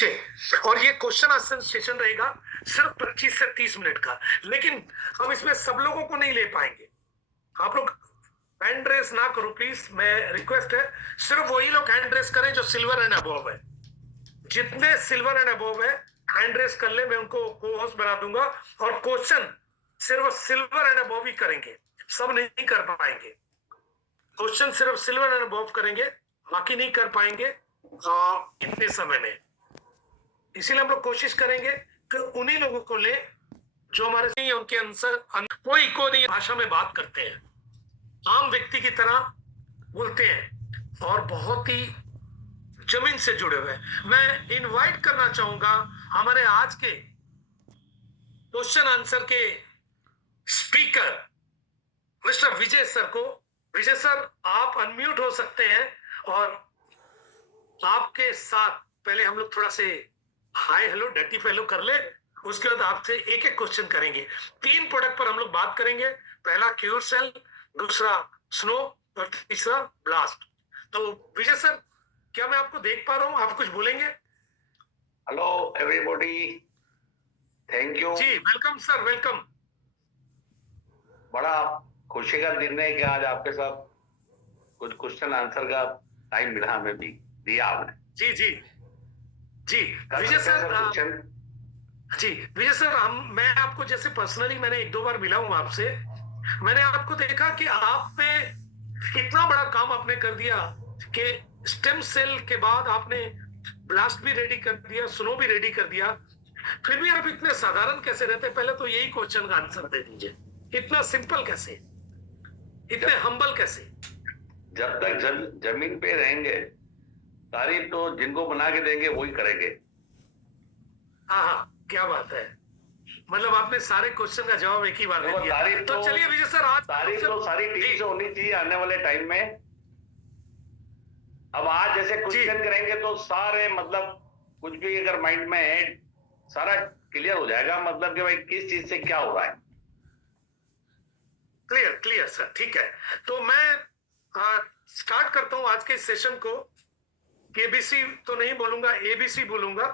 पूछे। और ये क्वेश्चन आंसर सेशन रहेगा सिर्फ 25 से 30 मिनट का, लेकिन हम इसमें सब लोगों को नहीं ले पाएंगे। आप लोग हैंड रेस ना करो प्लीज, मैं रिक्वेस्ट है, सिर्फ वही लोग हैंड रेस करें जो सिल्वर एंड अबव है। जितने सिल्वर एंड अबव है हैंड रेस कर ले, मैं उनको को होस्ट बना दूंगा, और क्वेश्चन सिर्फ सिल्वर एंड अबव ही करेंगे, सब नहीं कर पाएंगे। क्वेश्चन सिर्फ सिल्वर एंड अबव करेंगे, बाकी नहीं कर पाएंगे इतने समय में। इसीलिए हम लोग कोशिश करेंगे कि उन्हीं लोगों को ले जो हमारे नहीं है, उनके आंसर कोई भाषा में बात करते हैं, आम व्यक्ति की तरह बोलते हैं और बहुत ही जमीन से जुड़े हुए हैं। मैं इनवाइट करना चाहूंगा हमारे आज के क्वेश्चन आंसर के स्पीकर मिस्टर विजय सर को। विजय सर, आप अनम्यूट हो सकते हैं, और आपके साथ पहले हम लोग थोड़ा से हाय हेलो डटी हेलो कर ले, उसके बाद आपसे एक एक क्वेश्चन करेंगे। 3 प्रोडक्ट पर हम लोग बात करेंगे, पहला क्योर सेल, दूसरा स्नो और तीसरा ब्लास्ट। तो विजय सर, क्या मैं आपको देख पा रहा हूं? आप कुछ बोलेंगे? हेलो एवरीबॉडी, थैंक यू जी। Welcome sir, welcome. बड़ा खुशी का दिन है कि आज आपके साथ कुछ क्वेश्चन आंसर का टाइम मिला, हमें भी दिया आपने। जी जी जी विजय सर, जी विजय सर, मैं आपको जैसे पर्सनली मैंने 1-2 बार मिला हूं आपसे, मैंने आपको देखा कि आप पे इतना बड़ा काम आपने कर दिया कि स्टेम सेल के बाद आपने ब्लास्ट भी रेडी कर दिया, स्नो भी रेडी कर दिया, फिर भी आप इतने साधारण कैसे रहते? पहले तो यही क्वेश्चन का आंसर दे दीजिए, इतना सिंपल कैसे, इतने हम्बल कैसे? जब तक जमीन पे रहेंगे, तारीफ तो जिनको बना के देंगे वही करेंगे। हाँ, क्या बात है, मतलब आपने सारे क्वेश्चन का जवाब एक ही बार दे दिया। तो चलिए विजय सर, आज तारीफ तो सारी टीम से होनी चाहिए आने वाले टाइम में। अब आज जैसे क्वेश्चन करेंगे तो सारे, मतलब कुछ भी अगर माइंड में है सारा क्लियर हो जाएगा, मतलब कि भाई किस चीज से क्या हो रहा है। क्लियर सर, ठीक है। तो मैं स्टार्ट करता हूं आज के सेशन को। केबीसी तो नहीं बोलूंगा, एबीसी बोलूंगा,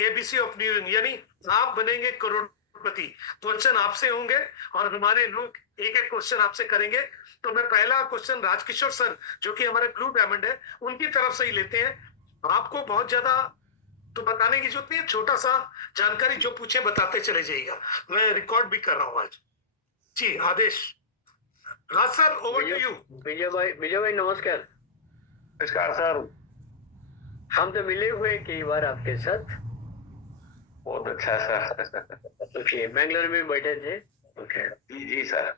एबीसी ऑफ न्यू, यानी आप बनेंगे करोड़पति। क्वेश्चन आपसे होंगे और हमारे लोग एक एक क्वेश्चन आपसे करेंगे। तो मैं पहला क्वेश्चन राजकिशोर सर, जो कि हमारे ब्लू डायमंड है, उनकी तरफ से ही लेते हैं। आपको बहुत ज्यादा तो बताने की जरूरत नहीं है, छोटा सा जानकारी जो पूछे बताते चले जाइएगा, मैं रिकॉर्ड भी कर रहा हूं आज। जी आदेश। राज सर, ओवर टू यू। विजय भाई नमस्कार। नमस्कार सर। हम तो मिले हुए कई बार आपके साथ। बहुत अच्छा सर। ओके, बेंगलोर में बैठे थे। ओके जी सर।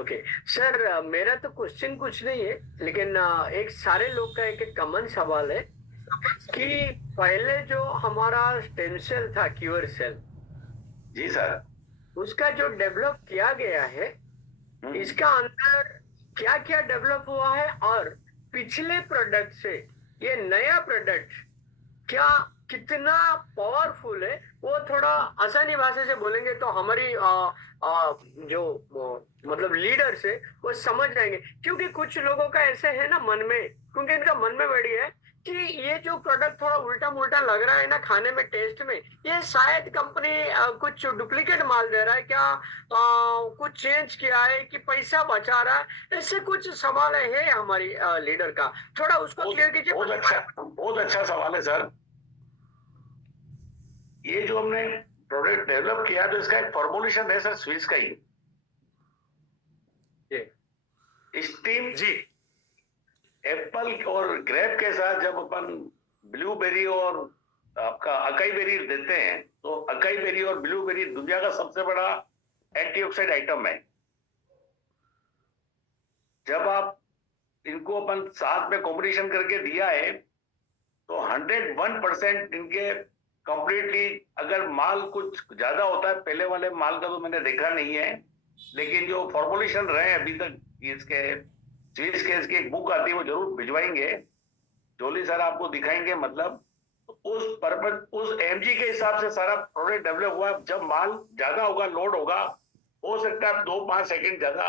ओके सर, मेरा तो क्वेश्चन कुछ नहीं है, लेकिन एक सारे लोग का एक कॉमन सवाल है कि पहले जो हमारा स्टेम सेल था, क्यूर सेल, जी सर, उसका जो डेवलप किया गया है, इसका अंदर क्या क्या डेवलप हुआ है, और पिछले प्रोडक्ट से ये नया प्रोडक्ट क्या कितना पावरफुल है, वो थोड़ा आसानी भाषा से बोलेंगे तो हमारी जो मतलब लीडर्स है वो समझ जाएंगे। क्योंकि कुछ लोगों का ऐसे है ना मन में, क्योंकि इनका मन में बैठी है कि ये जो प्रोडक्ट थोड़ा उल्टा मुल्टा लग रहा है ना खाने में, टेस्ट में, ये शायद कंपनी कुछ डुप्लीकेट माल दे रहा है क्या, कुछ चेंज किया है कि पैसा बचा रहा है, ऐसे कुछ सवाल है हमारी लीडर का, थोड़ा उसको क्लियर कीजिए। बहुत अच्छा सवाल है सर। ये जो हमने प्रोडक्ट डेवलप किया तो इसका एक फॉर्मुलेशन है सर, स्विस का ही स्टीम जी। एप्पल और ग्रेप के साथ जब अपन ब्लूबेरी और आपका अकाई बेरी देते हैं, तो अकाई बेरी और ब्लूबेरी दुनिया का सबसे बड़ा एंटीऑक्सीडेंट आइटम है। जब आप इनको अपन साथ में कॉम्बिनेशन करके दिया है तो 101% इनके कंप्लीटली, अगर माल कुछ ज्यादा होता है, पहले वाले माल का तो मैंने देखा नहीं है, लेकिन जो फॉर्मुलेशन रहे अभी तक इसके चीज के, इसकी एक बुक आती है, वो जरूर भिजवाएंगे, जोली सर आपको दिखाएंगे। मतलब उस पर्पज, उस एमजी के हिसाब से सारा प्रोडक्ट डेवलप हुआ। जब माल ज्यादा होगा, लोड होगा, हो सकता है 2-5 सेकंड ज्यादा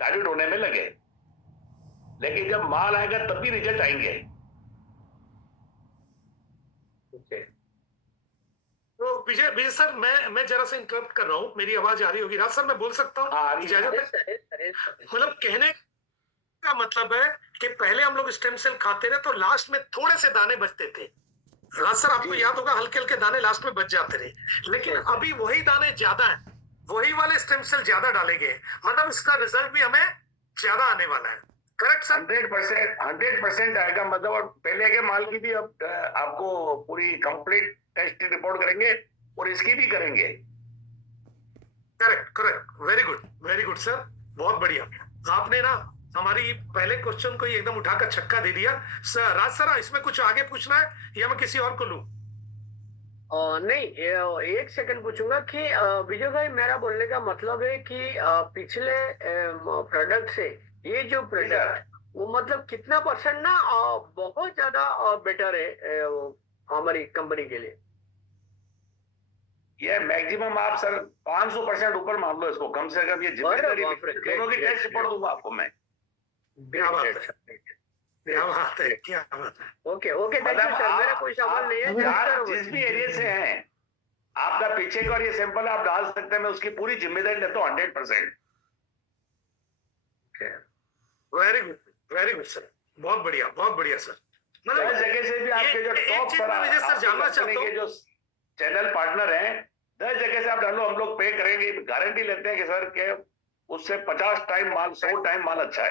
डाइल्यूट होने में लगे, लेकिन जब माल आएगा तब भी रिजल्ट आएंगे। ओके। तो विजय विजय सर, मैं जरा सा इंटरप्ट कर रहा हूँ, मेरी आवाज आ रही होगी? राज सर, मैं बोल सकता हूँ? हाँ, आ रही है। इजाजत है? Yes sir, yes sir, yes sir. मतलब कहने का मतलब है कि पहले हम लोग स्टेम सेल खाते रहे तो लास्ट में थोड़े से दाने बचते थे। राज सर, आपको जी। याद होगा, हल्के हल्के दाने लास्ट में बच जाते रहे, लेकिन जी। अभी वही दाने ज्यादा है, वही वाले स्टेम सेल ज्यादा डाले गए, मतलब इसका रिजल्ट भी हमें ज्यादा आने वाला है। Correct sir? 100% आएगा, मतलब और पहले के माल की भी अब आपको पूरी कंप्लीट टेस्ट रिपोर्ट करेंगे और इसकी भी करेंगे। Correct correct, very good sir, बहुत बढ़िया। आपने ना हमारी पहले क्वेश्चन को ही एकदम उठाकर छक्का दे दिया। सर राज सर, इसमें कुछ आगे पूछना है या मैं किसी और को लूं? नहीं, एक सेकंड पूछूंगा कि विजय भाई, मेरा बोलने का मतलब है कि पिछले प्रोडक्ट से ये जो प्रोडक्ट, वो मतलब कितना परसेंट ना बहुत ज्यादा बेटर है हमारी कंपनी के लिए। ये मैक्सिमम आप सर 500% ऊपर मान लो इसको, कम से कम। ये जिम्मेदारी बाप रे, दोनों की great, टेस्ट रिपोर्ट दूंगा आपको मैं। क्या बात है, क्या बात है, क्या बात है। Okay okay, thank you sir, मेरा कोई सवाल नहीं है। आप जिस भी एरिया से हैं, आपका पीछे का और ये सैंपल आप डाल सकते हैं, मैं उसकी पूरी जिम्मेदारी लेता हूँ 100%। वेरी गुड सर, बहुत बढ़िया सर। हर जगह से भी आपके जो टॉप सर जानना चाहता हूँ, जो चैनल पार्टनर हैं, 10 जगह से आप डालो, हम लोग पे करेंगे, गारंटी लेते हैं कि सर के उससे 50 टाइम माल, 100 टाइम माल अच्छा है।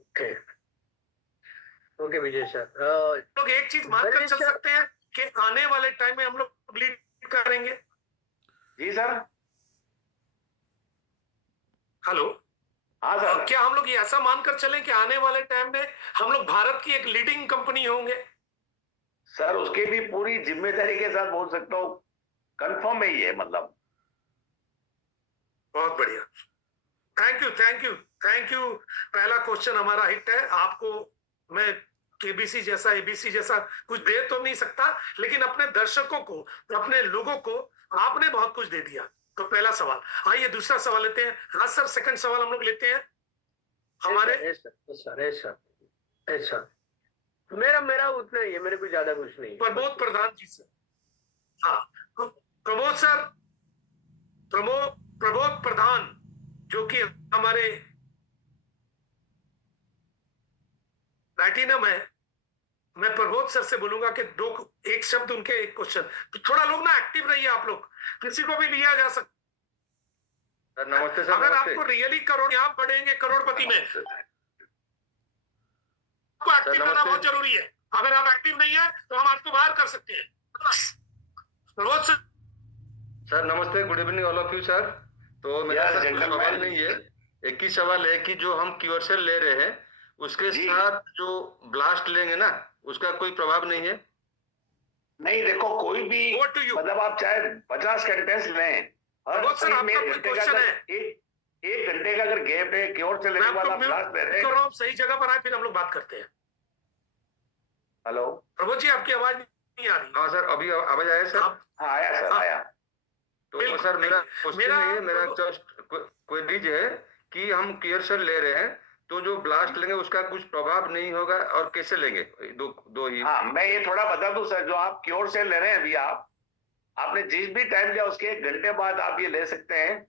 ओके ओके विजय सर, लोग एक चीज मान कर चल सकते हैं कि आने वाले टाइम में हम लोग लीड करेंगे। जी सर। हेलो। हाँ सर। क्या हम लोग ये ऐसा मानकर चलें कि आने वाले टाइम में हम लोग भारत की एक लीडिंग कंपनी होंगे? सर उसकी भी पूरी जिम्मेदारी के साथ बोल सकता हूँ, कंफर्म है ये, मतलब। बहुत बढ़िया, थैंक यू। पहला क्वेश्चन हमारा हिट है। आपको मैं केबीसी जैसा, एबीसी जैसा कुछ दे तो नहीं सकता, लेकिन अपने दर्शकों को, अपने लोगों को आपने बहुत कुछ दे दिया। तो पहला सवाल। आइए दूसरा सवाल लेते हैं। हाँ सर, सेकंड सवाल हम लोग लेते हैं हमारे। ऐसा मेरा उतना ही है, मेरे को ज्यादा कुछ नहीं। प्रमोद प्रधान जी सर। हाँ, प्रमोद प्रधान, जो कि हमारे प्लैटिनम है। मैं प्रबोध सर से बोलूंगा कि एक शब्द उनके, एक क्वेश्चन। तो थोड़ा लोग ना एक्टिव रहिए, आप लोग, किसी को भी लिया जा सकता। नमस्ते सर। अगर नमस्ते। आपको रियली आप बढ़ेंगे करोड़पति में, आपको एक्टिव रहना बहुत जरूरी है। अगर आप एक्टिव नहीं है तो हम आपको बाहर कर सकते हैं। प्रबोध सर नमस्ते, good evening all of you sir. तो मेरा सर कोई सवाल नहीं है, एक ही सवाल है कि जो हम क्यूरसेल ले रहे हैं उसके साथ जो ब्लास्ट लेंगे ना, उसका कोई प्रभाव नहीं है? नहीं, देखो कोई भी, मतलब आप चाहे 50 कंटेस्ट लें, हर सर आपका कोई क्वेश्चन है? एक घंटे का अगर गैप है, क्योर से लेने वाला ब्लास्ट ले रहे हैं। आप सही जगह पर आए, फिर हम लोग बात करते हैं। हेलो प्रबोध जी, आपकी आवाज नहीं आ रही। हाँ सर, अभी आवाज आया सर? हाँ आया सर, आया। तो सर मेरा क्वेश्चन नहीं है, मेरा जस्ट क्वेरीज है कि हम क्यूरसेल ले रहे हैं तो जो ब्लास्ट लेंगे उसका कुछ प्रभाव नहीं होगा, और कैसे लेंगे? दो ही। हाँ, मैं ये थोड़ा बता दूं सर, जो आप क्योर से ले रहे हैं अभी, आपने जिस भी टाइम लिया उसके 1 घंटे बाद आप ये ले सकते हैं।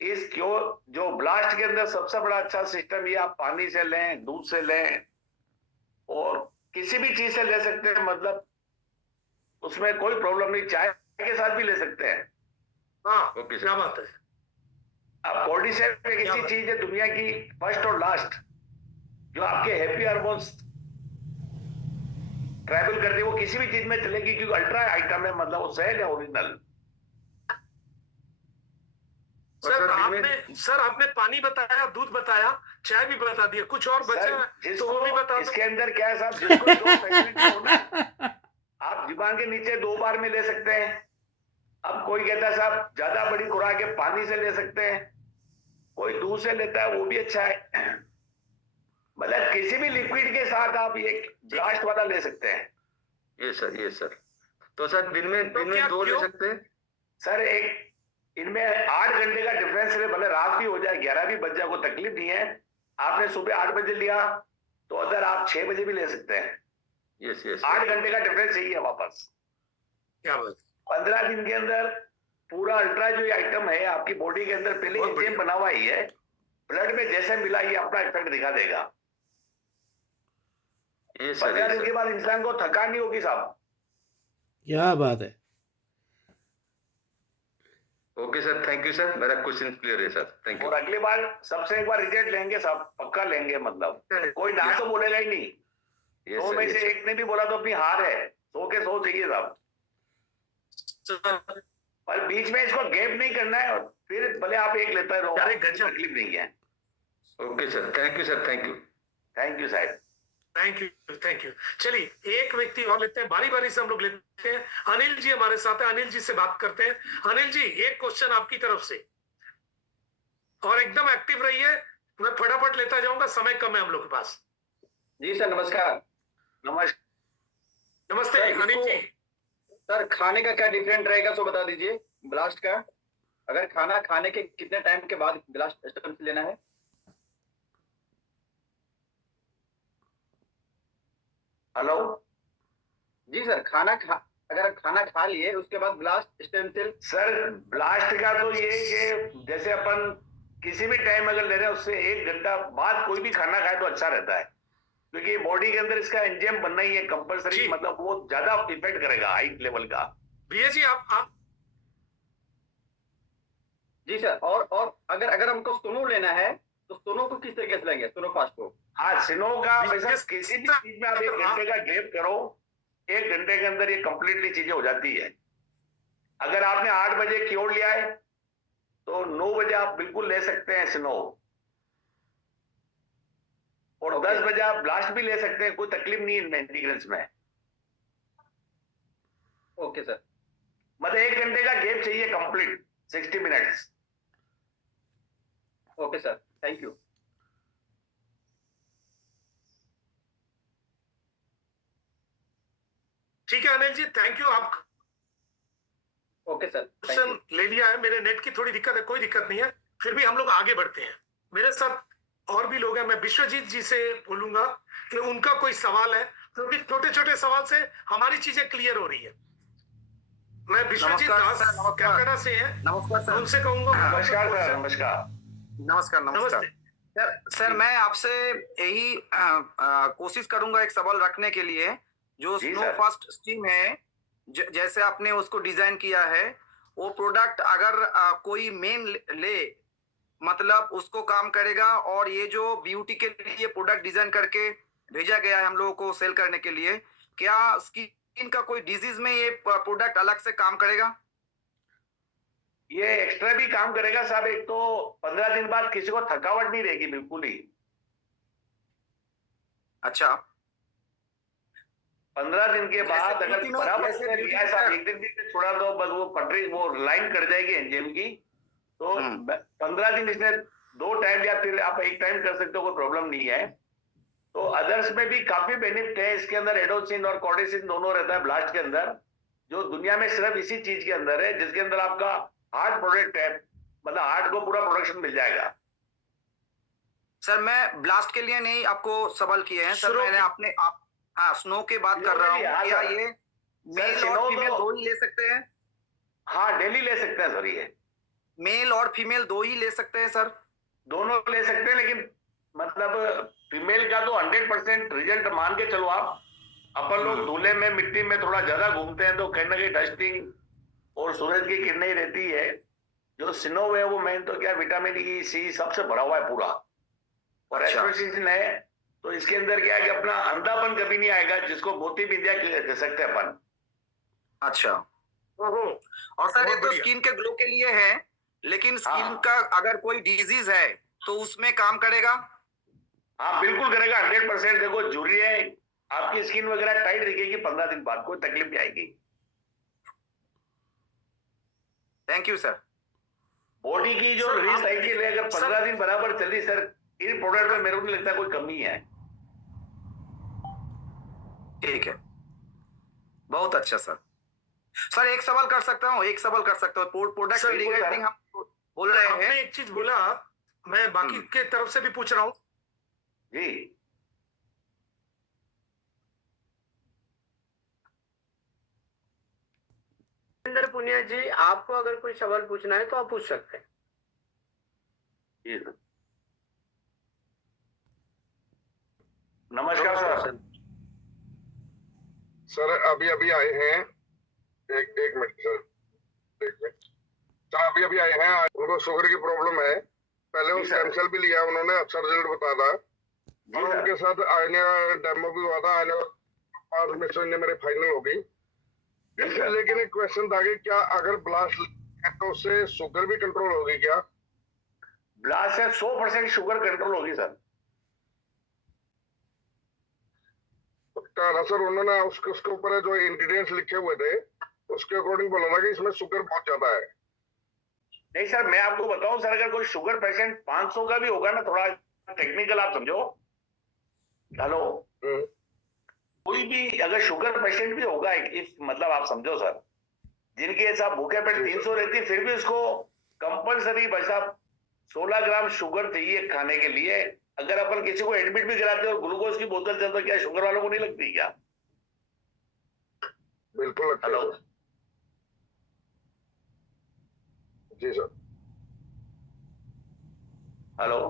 इस क्योर जो ब्लास्ट के अंदर सबसे बड़ा अच्छा सिस्टम, ये आप पानी से लें, दूध से लें, और किसी भी चीज से ले सकते हैं, मतलब उसमें कोई प्रॉब्लम नहीं। चाय के साथ भी ले सकते हैं। हाँ ओके, क्या बात है। अब कोर्टिसेप एक ऐसी चीज है दुनिया की फर्स्ट और लास्ट, जो आपके हैप्पी हार्मोन्स ट्रैवल करते, वो किसी भी चीज में चलेगी, क्योंकि अल्ट्रा आइटम है, मतलब वो सहज है, ओरिजिनल। सर आपने पानी बताया, दूध बताया, चाय भी बता दिया, कुछ और बचा तो वो भी बता दो। इसके अंदर क्या है साहब, जिसको जो फैसिलिटी हो ना, आप जुबान के नीचे 2 बार में ले सकते हैं। अब कोई कहता है साहब ज्यादा बड़ी खुराक है, पानी से ले सकते हैं, कोई दूध से लेता है, वो भी अच्छा है। मतलब किसी भी लिक्विड के साथ आप ये ब्लास्ट वाला ले सकते हैं। ये सर तो सर दिन में 2 ले सकते हैं सर। एक इनमें 8 घंटे का डिफरेंस है, भले रात भी हो जाए, 11 भी बज जाए, कोई तकलीफ नहीं है। आपने सुबह 8 बजे लिया, तो अगर आप 6 बजे भी ले सकते हैं। यस यस 8 घंटे का डिफरेंस यही है वापस। क्या बात 15 दिन के अंदर पूरा अल्ट्रा जो आइटम है आपकी बॉडी के अंदर पहले बहुत एंजाइम बढ़िया। बना हुआ ही है, ब्लड में जैसे मिला ये अपना इफेक्ट दिखा देगा। ये सर 15 दिन के बाद इंसान को थकान नहीं होगी साहब। क्या बात है। Okay sir, thank you sir, मेरा क्वेश्चन क्लियर है सर, थैंक यू। और अगली बार सबसे एक बार रिजल्ट लेंगे साहब, पक्का लेंगे, मतलब कोई ना तो बोलेगा ही नहीं। यस दो सर, में यस से सर। एक ने भी बोला तो अपनी हार है। 100 के 100 चाहिए साहब, और बीच में इसको गैप नहीं करना है, और फिर भले आप एक लेता रहो, अरे गजब। तकलीफ नहीं है। Okay sir, thank you sir, thank you. Thank you साहब। Thank you. चलिए एक व्यक्ति और लेते हैं, बारी बारी से हम लोग लेते हैं। अनिल जी हमारे साथ है, अनिल जी से बात करते हैं। अनिल जी एक क्वेश्चन आपकी तरफ से, और एकदम एक्टिव रहिए, मैं फटाफट लेता जाऊंगा, समय कम है हम लोग के पास। जी सर नमस्कार। नमस्कार। नमस्ते सर, अनिल जी। सर खाने का क्या डिफरेंट रहेगा सो बता दीजिए ब्लास्ट का। अगर खाना खाने के कितने टाइम के बाद ब्लास्ट स्टेम से लेना है? हेलो। जी सर, अगर खाना खा लिए उसके बाद blast stem cell. Sir blast का तो ये कि जैसे अपन किसी भी टाइम अगर ले रहे हैं उससे 1 घंटा बाद कोई भी खाना खाए तो अच्छा रहता है, क्योंकि बॉडी के अंदर इसका एंजाइम बनना ही है कंपलसरी, जी। मतलब वो ज्यादा इफेक्ट करेगा हाई लेवल का। भैया जी आप जी सर, और अगर हमको सोनो लेना है तो सोनो को किस तरीके से लेंगे, सोनो फास्ट को? हाँ, सिनो का जी, वैसा जिस- किसी भी चीज में आप 1 घंटे का गैप करो, 1 घंटे के अंदर ये कंप्लीटली चीजें हो जाती है। अगर आपने 8 बजे क्योर लिया है तो 9 बजे आप बिल्कुल ले सकते हैं सिनो, और Okay. 10 बजे आप ब्लास्ट भी ले सकते हैं, कोई तकलीफ नहीं है इंटीग्रेंस में। Okay sir. मतलब 1 घंटे का गैप चाहिए complete, 60 minutes. Okay sir, thank you. ठीक है अनिल जी, थैंक यू। आप okay sir, thank question you. ले लिया है, मेरे नेट की थोड़ी दिक्कत है, कोई दिक्कत नहीं है, फिर भी हम लोग आगे बढ़ते हैं। मेरे साथ और भी लोग हैं, मैं विश्वजीत जी से बोलूंगा कि उनका कोई सवाल है, क्योंकि छोटे छोटे सवाल से हमारी चीजें क्लियर हो रही है। मैं विश्वजीत नमस्कार दास सर, नमस्कार। कनाडा से हैं, नमस्कार मैं सर। उनसे कहूंगा नमस्कार सर। नमस्कार। नमस्कार नमस्कार नमस्ते। सर मैं आपसे यही कोशिश करूंगा एक सवाल रखने के लिए। जो जी स्नो सर। फास्ट स्टीम है, जैसे आपने उसको डिजाइन किया है, वो प्रोडक्ट अगर कोई मेन ले मतलब उसको काम करेगा, और ये जो ब्यूटी के लिए प्रोडक्ट डिजाइन करके भेजा गया है हम लोगों को सेल करने के लिए, क्या स्किन का कोई डिजीज में ये प्रोडक्ट अलग से काम करेगा? ये एक्स्ट्रा भी काम करेगा साहब। एक तो 15 दिन बाद किसी को थकावट नहीं रहेगी बिल्कुल ही। अच्छा 15 दिन के बाद जैसे अगर beauty में- बराबर जैसे से beauty लिया है साहब, में- 1 दिन भी छोड़ा तो बस वो पटरी, वो लाइन कट जाएगी एंजिन की। तो 15 दिन इसने 2 टाइम या फिर आप 1 टाइम कर सकते हो, कोई प्रॉब्लम नहीं है। तो अदर्स में भी काफी बेनिफिट है इसके अंदर। एडोसिन और कॉर्टिसिन दोनों रहता है ब्लास्ट के अंदर, जो दुनिया में सिर्फ इसी चीज के अंदर है, जिसके अंदर आपका हार्ट प्रोडक्ट है, मतलब हार्ट को पूरा प्रोडक्शन मिल जाएगा। सर मैं ब्लास्ट के लिए नहीं आपको सवाल किए हैं सर, स्नो मैंने की- अपने आप हाँ स्नो की बात स्नो कर रहा के लिए, हूँ। हाँ क्या सर। ये मेल स्नो और तो- फीमेल दो ही ले सकते हैं? हाँ, डेली ले सकते हैं सर, ये मेल और फीमेल दो ही ले सकते हैं सर? दोनों ले सकते हैं, लेकिन मतलब फीमेल का तो 100% रिजल्ट मान के चलो आप। अपन लोग धूले में, मिट्टी में थोड़ा ज्यादा घूमते हैं तो कहीं ना कहीं डस्टिंग और सूरज की किरणें ही रहती है। जो सिनो है वो मेन तो क्या, विटामिन ई, सी सबसे भरा हुआ है पूरा, और अच्छा। एस्ट्रोसिन है, तो इसके अंदर क्या है कि अपना अंधापन कभी नहीं आएगा, जिसको मोती बिंदिया कह सकते हैं अपन। अच्छा, ओहो, और सर ये बहुत तो बढ़िया। स्किन के ग्लो के लिए है, लेकिन स्किन हाँ। का अगर कोई डिजीज है तो उसमें काम करेगा? हाँ बिल्कुल करेगा, 100%। देखो जरूरी है आपकी स्किन वगैरह टाइट दिखेगी 15 दिन बाद, कोई तकलीफ नहीं आएगी। Thank you sir. बॉडी की जो सर, आप- रीसाइकिल है, अगर सर- 15 दिन बराबर चली सर, इन प्रोडक्ट में मेरे को नहीं लगता कोई कमी है। ठीक है, बहुत अच्छा सर। सर एक सवाल कर सकता हूँ, प्रोडक्ट सर, के बिल्कुल रिगार्डिंग सर। हम बोल रहे आपने हैं। एक चीज बोला, मैं बाकी के तरफ से भी पूछ रहा हूँ। जी पुनिया जी, आपको अगर कोई सवाल पूछना है तो आप पूछ सकते हैं। जी सर। नमस्कार सर। सर अभी अभी आए हैं, एक मिनट सर, एक मिनट सर, अभी अभी आए हैं, उनको शुगर की प्रॉब्लम है। पहले वो स्टेम सेल भी लिया उन्होंने, अच्छा रिजल्ट बताया था, और उनके साथ आने डेमो भी हुआ था, आने 5 महीने मेरे फाइनल हो गई। लेकिन एक क्वेश्चन था कि क्या अगर ब्लास्ट तो उससे शुगर भी कंट्रोल होगी क्या? ब्लास्ट से 100% शुगर कंट्रोल होगी सर। क्या ना सर, उन्होंने उसके ऊपर जो इंग्रेडिएंट्स लिखे हुए थे उसके अकॉर्डिंग बोला था कि इसमें शुगर बहुत ज्यादा है। नहीं सर, मैं आपको बताऊं सर, अगर कोई शुगर पेशेंट 500 का भी होगा ना, थोड़ा टेक्निकल आप समझो। हेलो, कोई भी अगर शुगर पेशेंट भी होगा, इस मतलब आप समझो सर, जिनके ऐसा भूखे पेट 300 रहती, फिर भी उसको कंपलसरी बचा 16 ग्राम शुगर चाहिए खाने के लिए। अगर अपन किसी को एडमिट भी कराते और ग्लूकोज की बोतल चलता, क्या शुगर वालों को नहीं लगती क्या? बिल्कुल। हेलो जी सर। हेलो,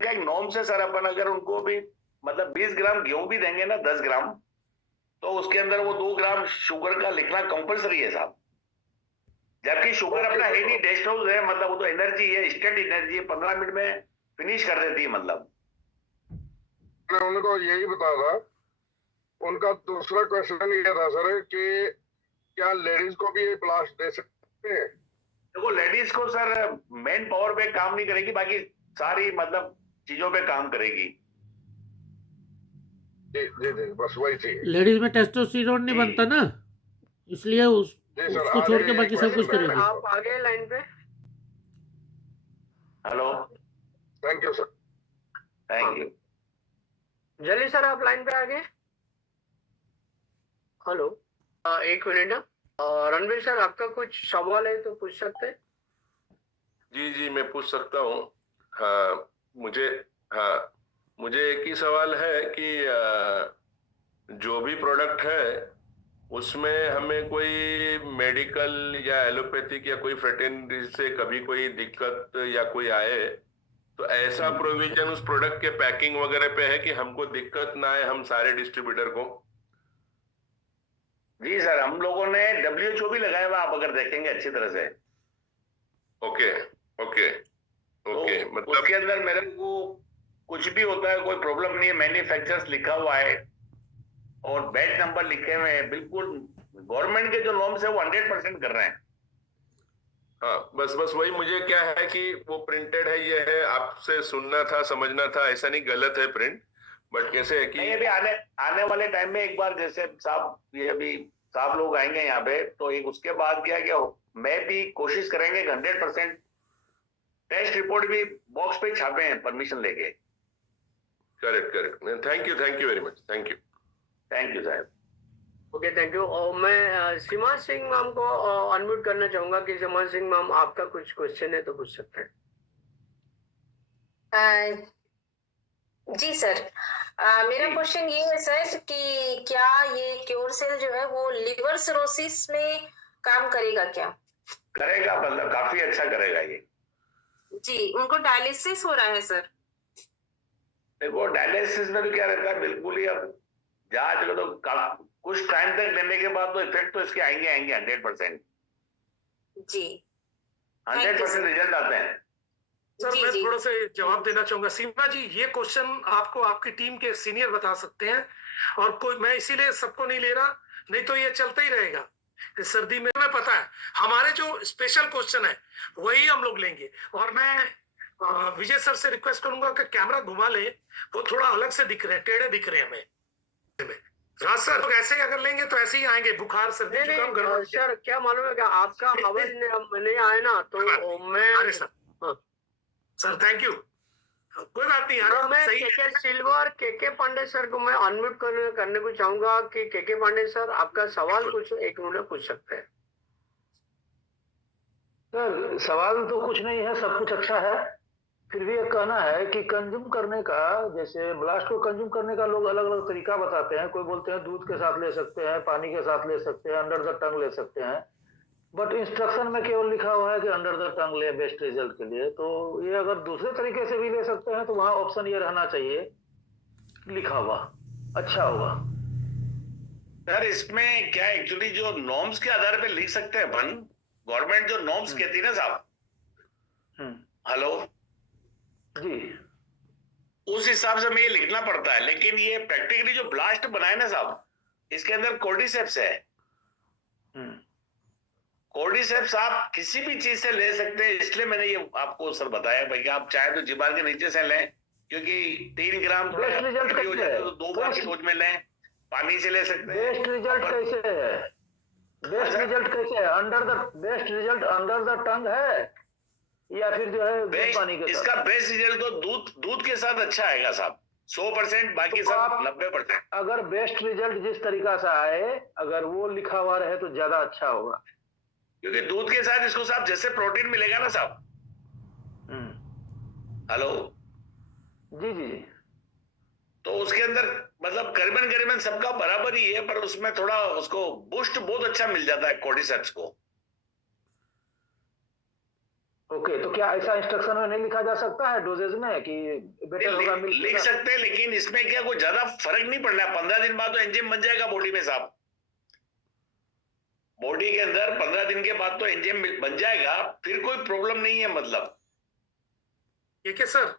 एक नॉर्म से सर अपन अगर उनको भी मतलब 20 ग्राम गेहूं भी देंगे ना, 10 ग्राम, तो उसके अंदर वो 2 ग्राम शुगर का लिखना कंपलसरी है साहब। जबकि शुगर अपना है नहीं, डेस्टोज है, मतलब वो तो एनर्जी है, इंस्टेंट एनर्जी है, 15 मिनट में फिनिश कर देती है। मतलब मैंने उनको यही बताया था। उनका दूसरा क्वेश्चन ये था सर कि क्या लेडीज को भी ये ब्लास्ट दे सकते हैं? देखो, लेडीज को सर मेन पावर पे काम नहीं करेगी, बाकी सारी मतलब चीजों पे काम करेगी। जी जी जी, बस वही थी। लेडीज में टेस्टोस्टेरोन नहीं बनता ना, इसलिए उसको छोड़ के बाकी सब कुछ करेगी। आप आगे लाइन पे। Hello, thank you sir. Thank you. जली सर, आप लाइन पे आगे। हेलो, एक मिनट ना, रणवीर सर, आपका कुछ सवाल है तो पूछ सकते हैं। जी जी, मैं पूछ सकता हूँ। हाँ मुझे एक ही सवाल है कि जो भी प्रोडक्ट है उसमें हमें कोई मेडिकल या एलोपैथिक या कोई वेटरनरी से कभी कोई दिक्कत या कोई आए तो ऐसा प्रोविजन उस प्रोडक्ट के पैकिंग वगैरह पे है कि हमको दिक्कत ना आए, हम सारे डिस्ट्रीब्यूटर को? जी सर, हम लोगों ने WHO भी लगाया हुआ, आप अगर देखेंगे अच्छी तरह से। ओके ओके ओके, तो मतलब उसके अंदर मेरे को कुछ भी होता है, कोई प्रॉब्लम नहीं है, मैन्युफैक्चरर्स लिखा हुआ है और बैच नंबर लिखे हुए हैं, बिल्कुल गवर्नमेंट के जो नॉर्म्स है वो 100% कर रहे हैं। हाँ, बस वही मुझे क्या है कि वो प्रिंटेड है, ये है, आपसे सुनना था, समझना था, ऐसा नहीं गलत है प्रिंट, बट कैसे है कि नहीं, अभी आने वाले टाइम में एक बार जैसे साहब, ये अभी साहब लोग आएंगे यहाँ पे, तो एक उसके बाद क्या मैं भी कोशिश करेंगे 100% टेस्ट रिपोर्ट भी बॉक्स पे छापे हैं परमिशन लेके। Correct. Thank you very much. Thank you साहब। Okay, thank you. और मैं सीमा सिंह मैम को अनम्यूट करना चाहूंगा कि सीमा सिंह मैम, आपका कुछ क्वेश्चन है तो पूछ सकते हैं। जी सर, मेरा क्वेश्चन ये है सर कि क्या ये क्योर सेल जो है वो लिवर सिरोसिस में काम करेगा क्या? करेगा, मतलब काफी अच्छा करेगा ये। जी, उनको डायलिसिस हो रहा है सर। देखो, डायलिसिस में तो क्या रहता है, बिल्कुल ही अब जांच तो कुछ टाइम तक लेने के बाद तो इफेक्ट तो इसके आएंगे 100%। जी, 100% रिजल्ट आते हैं। सर मैं थोड़ा सा जवाब देना चाहूंगा। सीमा जी, ये क्वेश्चन आपको आपकी टीम के सीनियर बता सकते हैं, और कोई मैं इसीलिए सबको नहीं ले रहा, नहीं तो ये चलता ही रहेगा। सर्दी में हमें पता है हमारे जो स्पेशल क्वेश्चन है वही हम लोग लेंगे। और मैं विजय सर से रिक्वेस्ट करूंगा कि कैमरा घुमा ले, वो थोड़ा अलग से दिख रहे हैं, टेढ़े दिख रहे हैं हमें। राज सर, लोग ऐसे ही अगर लेंगे तो ऐसे ही आएंगे, बुखार सर्दी जुकाम गड़बड़। सर क्या मालूम है, आपका आवाज नहीं आए ना तो मैं। अरे सर थैंक यू, कोई बात नहीं यार। मैं सही केके सिल्वर, केके पांडे सर को मैं अनम्यूट करने को चाहूंगा कि केके पांडे सर, आपका सवाल कुछ एक मिनट पूछ सकते हैं। सर सवाल तो कुछ नहीं है, सब कुछ अच्छा है। फिर भी एक कहना है कि कंज्यूम करने का, जैसे ब्लास्ट को कंज्यूम करने का लोग अलग अलग तरीका बताते हैं। कोई बोलते हैं दूध के साथ ले सकते हैं, पानी के साथ ले सकते हैं, अंडर द टंग ले सकते हैं, बट इंस्ट्रक्शन में केवल लिखा हुआ है कि अंडर द टंग ले बेस्ट रिजल्ट के लिए। तो ये अगर दूसरे तरीके से भी ले सकते हैं तो वहां ऑप्शन ये रहना चाहिए लिखा हुआ, अच्छा होगा। सर इसमें क्या एक्चुअली जो नॉर्म्स के आधार पे लिख सकते हैं अपन, गवर्नमेंट जो नॉर्म्स कहती है ना साहब, हेलो जी, उस हिसाब से हमें ये लिखना पड़ता है। लेकिन ये प्रैक्टिकली जो ब्लास्ट बनाए ना साहब, इसके अंदर कोर्डिसेप्स है। कोर्डिसेप्स आप किसी भी चीज से ले सकते हैं, इसलिए मैंने ये आपको सर बताया भाई कि आप चाहे तो जीवार के नीचे से लें, क्योंकि 3 ग्राम हो जाए तो 2 बार की डोज में लें, पानी से ले सकते हैं। बेस्ट रिजल्ट कैसे है? बेस्ट रिजल्ट कैसे है? Best result under the tongue है या फिर जो है पानी के साथ? इसका बेस्ट रिजल्ट तो दूध के साथ अच्छा आएगा साहब, 100%, बाकी तो सब 90%। अगर बेस्ट रिजल्ट जिस तरीका से आए, अगर वो लिखा हुआ रहे तो ज्यादा अच्छा होगा, क्योंकि दूध के साथ इसको साहब जैसे प्रोटीन मिलेगा ना साहब। हेलो जी जी जी, तो उसके अंदर मतलब करीबन सबका बराबर ही है, पर उसमें थोड़ा उसको बूस्ट बहुत अच्छा मिल जाता है कोर्डिसेप्स को। ओके, तो क्या ऐसा इंस्ट्रक्शन में नहीं लिखा जा सकता है डोजेज में कि बेटर होगा? लिख सकते हैं, लेकिन इसमें क्या कोई ज्यादा फर्क नहीं पड़ना। 15 दिन बाद तो एंजाइम बन जाएगा बॉडी में साहब। बॉडी के अंदर 15 दिन के बाद तो एंजाइम बन जाएगा, फिर कोई प्रॉब्लम नहीं है। मतलब ठीक है सर,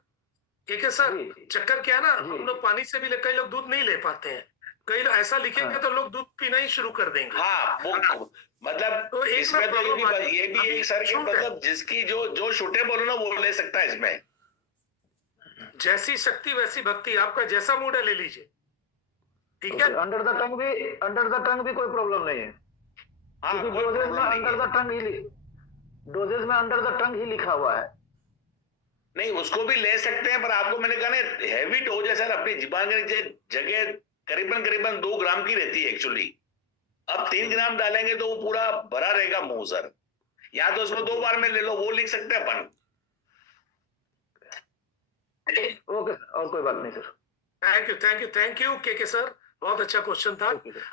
ठीक है सर। चक्कर क्या है ना, हम लोग पानी से भी कई लोग दूध नहीं ले पाते हैं, कई लोग ऐसा लिखेंगे तो लोग दूध पीना ही शुरू कर देंगे। हाँ, वो मतलब तो इसमें तो ये भी एक सर के मतलब जिसकी जो सूटेबल हो ना वो ले सकता है इसमें। जैसी शक्ति वैसी भक्ति, आपका जैसा मूड है ले लीजिए, ठीक है। अंडर द टंग भी कोई प्रॉब्लम नहीं है, क्योंकि डोजेज में अंडर द टंग ही लिखा हुआ है। नहीं, उसको भी ले सकते हैं, पर आपको मैंने कहा ना हैवी डोज है सर, अपनी जीवान के नीचे जगह करीबन 2 ग्राम की रहती है एक्चुअली। अब 3 ग्राम डालेंगे तो वो पूरा भरा रहेगा मुंह सर, या तो उसको 2 बार में ले लो, वो लिख सकते हैं अपन। ओके, और कोई बात नहीं सर। थैंक यू के सर, बहुत अच्छा क्वेश्चन था।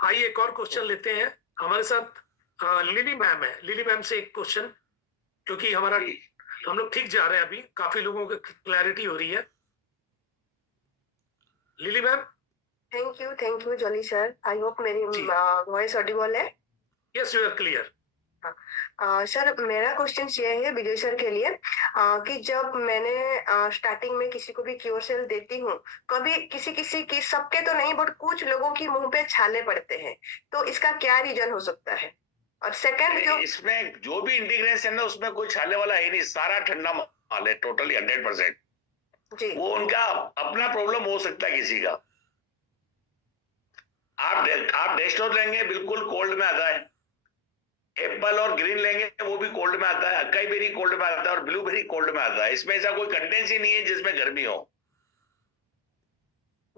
आइए एक और क्वेश्चन लेते हैं। हमारे साथ लिली मैम है। लिली मैम से एक क्वेश्चन, क्योंकि हम लोग ठीक जा रहे हैं, अभी काफी लोगों को क्लैरिटी हो रही है। Lily ma'am. Thank you Jolly sir. I hope मेरी वॉइस ऑडिबल है। Yes, you are clear. Sir मेरा क्वेश्चन ये है विजय सर के लिए कि जब मैंने स्टार्टिंग में किसी को भी क्योर सेल देती हूँ, कभी किसी की सबके तो नहीं बट कुछ लोगों की मुंह पे छाले पड़ते हैं, तो इसका क्या रीजन हो सकता है? और सेकंड जो इसमें जो भी इंटीग्रेशन है ना, उसमें कोई छाले वाला है नहीं, सारा ठंडा माल है टोटली 100%। जी, वो उनका अपना प्रॉब्लम हो सकता है किसी का। आप डेस्टोर लेंगे बिल्कुल कोल्ड में आता है, एप्पल और ग्रीन लेंगे वो भी कोल्ड में आता है, अकाई बेरी कोल्ड में आता है और ब्लूबेरी कोल्ड में आता है। इसमें ऐसा कोई कंटेंस ही नहीं है जिसमें गर्मी हो।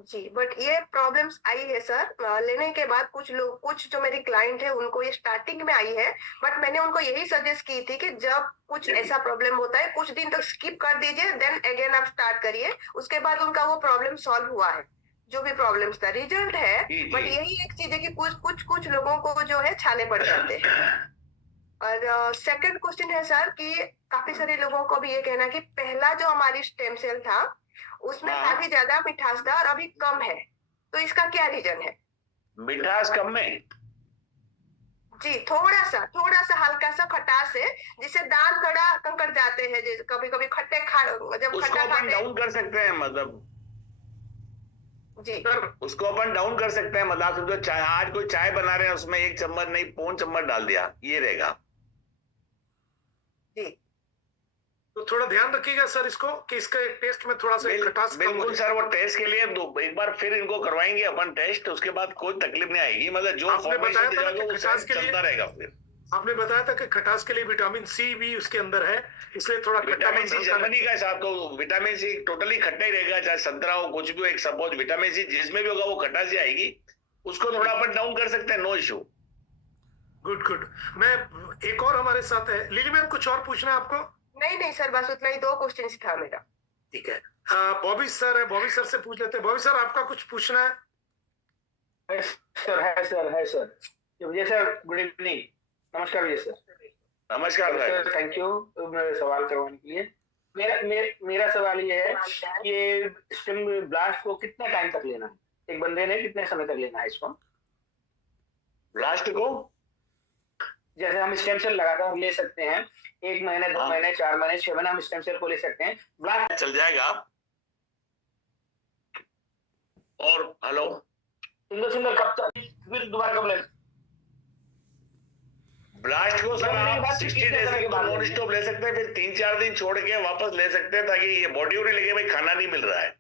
जी, बट ये प्रॉब्लम्स आई है सर लेने के बाद। कुछ जो मेरी क्लाइंट है उनको ये स्टार्टिंग में आई है, बट मैंने उनको यही सजेस्ट की थी कि जब कुछ ऐसा प्रॉब्लम होता है कुछ दिन तक स्किप कर दीजिए, देन अगेन आप स्टार्ट करिए। उसके बाद उनका वो प्रॉब्लम सॉल्व हुआ है, जो भी प्रॉब्लम्स था रिजल्ट है। बट यही एक चीज है कि कुछ लोगों को जो है छाले पड़ जाते हैं। और सेकंड क्वेश्चन है सर कि काफी सारे लोगों को भी ये कहना कि पहला जो हमारी स्टेम सेल था उसमें काफी ज्यादा मिठास था और अभी कम है, तो इसका क्या रीजन है? मिठास कम में जी, थोड़ा सा हल्का सा खटास है, जिससे दांत कंकड़ जाते हैं। कभी कभी खट्टे जब उसको अपन डाउन कर सकते हैं, मतलब जी उसको अपन डाउन कर सकते हैं। मतलब समझो चाय, आज कोई चाय बना रहे हैं उसमें 1 चम्मच नहीं 5 चम्मच डाल दिया, ये रहेगा जी। तो थोड़ा ध्यान रखिएगा सर इसको कि इसका टेस्ट में थोड़ा सा खटास कम हो बिल्कुल सर। वो टेस्ट के लिए एक बार फिर इनको करवाएंगे अपन टेस्ट, उसके बाद कोई तकलीफ नहीं आएगी। मतलब जो आपने बताया था कि खटास के लिए चलता रहेगा। फिर आपने बताया था कि खटास के लिए विटामिन सी भी उसके अंदर है, इसलिए थोड़ा विटामिन सी जर्मनी का हिसाब, तो विटामिन सी टोटली खट्टा ही रहेगा, चाहे संतरा हो कुछ भी हो। एक सपोज विटामिन सी जिसमें भी होगा वो खटास ही आएगी, उसको थोड़ा अपन डाउन कर सकते हैं, नो इशू। गुड। मैं एक और हमारे साथ है लिली मैम, कुछ और पूछना है आपको? नहीं सर, बस उतना ही 2 क्वेश्चन था मेरा। ठीक है, बॉबी सर है, बॉबी सर से पूछ लेते हैं। बॉबी सर, आपका कुछ पूछना है? है सर। विजय सर, गुड इवनिंग। नमस्कार विजय सर। नमस्कार सर, थैंक यू मेरे सवाल करवाने के लिए। मेरा सवाल ये है कि स्टेम ब्लास्ट को कितना टाइम तक लेना है, एक बंदे ने कितने समय तक लेना है इसको ब्लास्ट को? जैसे हम स्टेम सेल लगाकर ले सकते हैं 1 महीने, 2 महीने, 4 महीने, 6 महीने हम स्टेम सेल को ले सकते हैं। ब्लास्ट चल जाएगा। और हेलो, सिंगल कब तक, फिर दोबारा कब ले? ब्लास्ट को सर आप 60 डेज के बाद नॉन स्टॉप ले सकते हैं, फिर 3-4 दिन छोड़ के वापस ले सकते हैं, ताकि ये बॉडी नहीं लगे भाई खाना नहीं मिल रहा है।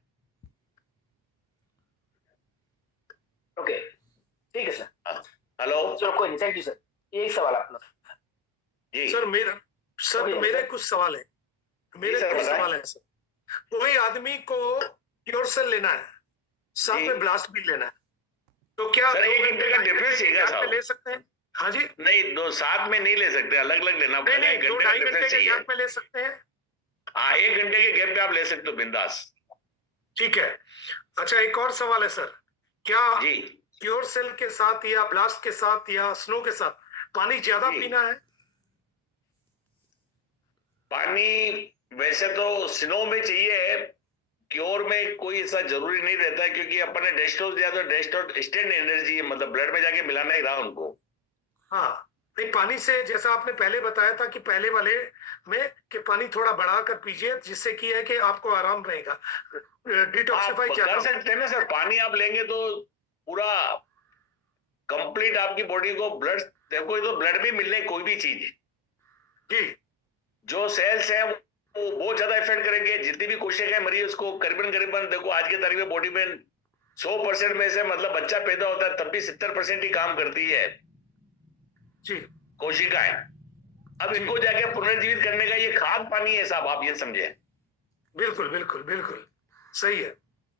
ओके, ठीक है सर। हेलो, चलो कोई नहीं, थैंक यू सर। यही सवाल आपका जी सर मेरे कुछ सवाल है, सर। कोई आदमी को क्योर सेल लेना है, साथ में ब्लास्ट भी लेना है, तो क्या सर 1 घंटे का डिफरेंस है क्या साहब? ले सकते हैं? हाँ जी, नहीं, दो साथ में नहीं ले सकते, अलग अलग लेना पड़ेगा। 1 घंटे का डिफरेंस के चाहिए। गैप में ले सकते हैं। हाँ, 1 घंटे के गैप पे आप ले सकते हो बिंदास। ठीक है। अच्छा, एक और सवाल है सर, क्या जी क्योर सेल के साथ या ब्लास्ट के साथ या स्नो के साथ पानी ज्यादा पीना है? पानी वैसे तो स्नो में चाहिए, क्योर में कोई ऐसा जरूरी नहीं रहता है, क्योंकि अपन ने डेस्टोज दिया तो डेस्टोज इंस्टेंट एनर्जी है, मतलब ब्लड में जाके मिलाना ही रहा उनको। हाँ, नहीं, पानी से जैसा आपने पहले बताया था कि पहले वाले में कि पानी थोड़ा बढ़ाकर पीजिए, जिससे की है कि आपको आराम रहेगा, डिटॉक्सिफाई कर सकते हैं ना सर। पानी आप लेंगे तो पूरा कंप्लीट आपकी बॉडी को ब्लड, देखो ये तो ब्लड में मिलने कोई भी चीज जी, जो सेल्स है वो बहुत ज्यादा इफेक्ट करेंगे। जितनी भी कोशिकाएं मरी है उसको करीबन देखो आज के तारीख में बॉडी में 100% में से, मतलब बच्चा पैदा होता है तब भी 70% ही काम करती है जी कोशिकाएं। अब इनको जाके पुनर्जीवित करने का ये खाद पानी है साहब, आप ये समझे। बिल्कुल बिल्कुल बिल्कुल सही है।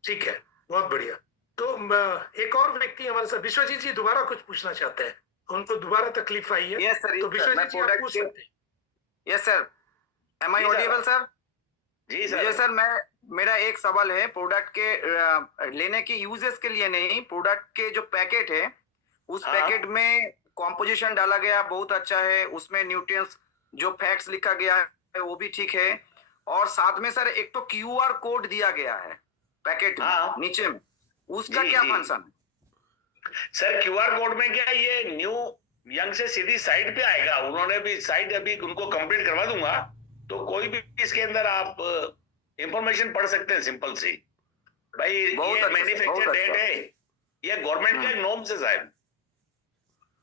ठीक है, बहुत बढ़िया। तो एक और व्यक्ति हमारे साथ, विश्वजीत जी दोबारा कुछ पूछना चाहते हैं, उनको दोबारा तकलीफ आई है। यस सर, तो विश्वजीत जी आप पूछ सकते हैं। Yes sir, am I audible sir? जी सर। जी सर, मेरा एक सवाल है, प्रोडक्ट के लेने की यूजेस के लिए नहीं, प्रोडक्ट के जो पैकेट है उस पैकेट में कॉम्पोजिशन डाला गया बहुत अच्छा है, उसमें न्यूट्रिएंट्स जो फैक्ट्स लिखा गया है वो भी ठीक है, और साथ में सर एक तो क्यूआर कोड दिया गया है पैकेट में नीचे में, उसका क्या फंक्शन है सर? क्यूआर कोड में क्या, ये न्यू यंग से सीधी साइट पे आएगा, उन्होंने भी साइट अभी उनको कंप्लीट करवा दूंगा, तो कोई भी इसके अंदर आप इंफॉर्मेशन पढ़ सकते हैं सिंपल सी। भाई ये मैन्युफैक्चर डेट है, ये गवर्नमेंट का एक नॉर्म्स है साहब।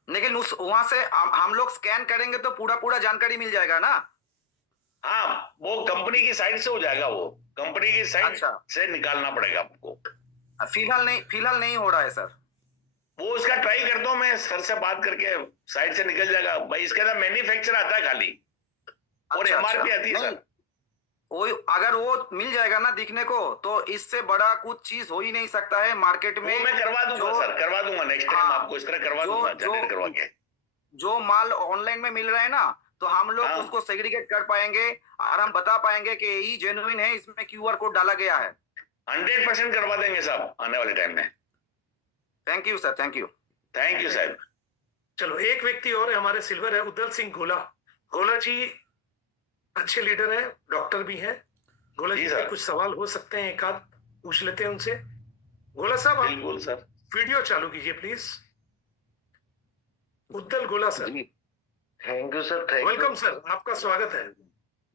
लेकिन उस वहां से हम लोग स्कैन करेंगे तो पूरा जानकारी मिल जाएगा ना? हाँ, वो कंपनी की साइट से हो जाएगा, वो कंपनी की साइट से निकालना पड़ेगा आपको। फिलहाल नहीं हो रहा है सर। वो उसका ट्राई करता हूँ मैं, सर से बात करके साइट से निकल जाएगा भाई। इसके अंदर मैन्युफैक्चर आता है खाली, और एमआरपी आती है सर। वो अगर वो मिल जाएगा ना दिखने को, तो इससे बड़ा कुछ चीज हो ही नहीं सकता है मार्केट में। वो मैं करवा दूंगा सर, करवा दूंगा नेक्स्ट टाइम आपको इस तरह करवा दूंगा, जनरेट करवा के। जो माल ऑनलाइन में मिल रहा है ना, तो हम लोग उसको सेग्रीगेट कर पाएंगे और हम बता पाएंगे कि यही जेन्युइन है, इसमें क्यूआर कोड डाला गया है। 100% करवा देंगे साहब आने वाले टाइम में। Thank you sir, thank you sir. चलो, एक व्यक्ति और है हमारे सिल्वर है, उदल सिंह गोला जी अच्छे लीडर है, डॉक्टर भी है। गोला जी से कुछ सवाल हो सकते हैं, एक आध पूछ लेते हैं उनसे। गोला साहब, बिल्कुल सर, वीडियो चालू कीजिए प्लीज। उद्दल गोला sir. Thank you sir, thank you. Welcome sir, आपका स्वागत है।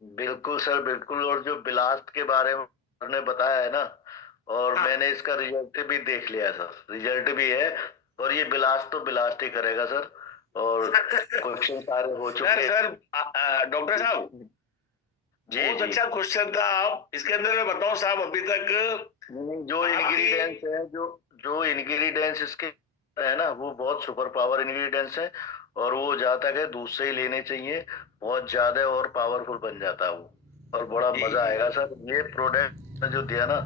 बिल्कुल सर, बिल्कुल। और जो ब्लास्ट के बारे में आपने बताया है ना, और मैंने इसका रिजल्ट भी देख लिया सर, रिजल्ट भी है, और ये ब्लास्ट तो ब्लास्ट ही करेगा सर। और क्वेश्चन सारे हो चुके हैं सर। डॉक्टर साहब बहुत अच्छा क्वेश्चन था। आप इसके अंदर मैं बताऊं साहब, अभी तक जो इंग्रेडिएंट्स है, जो इंग्रेडिएंट्स इसके है ना, वो बहुत सुपर पावर इंग्रेडिएंट्स है, और वो जहाँ तक है दूध से ही लेने चाहिए, बहुत ज्यादा और पावरफुल बन जाता है वो, और बड़ा मजा आएगा सर। ये प्रोडक्ट जो दिया ना,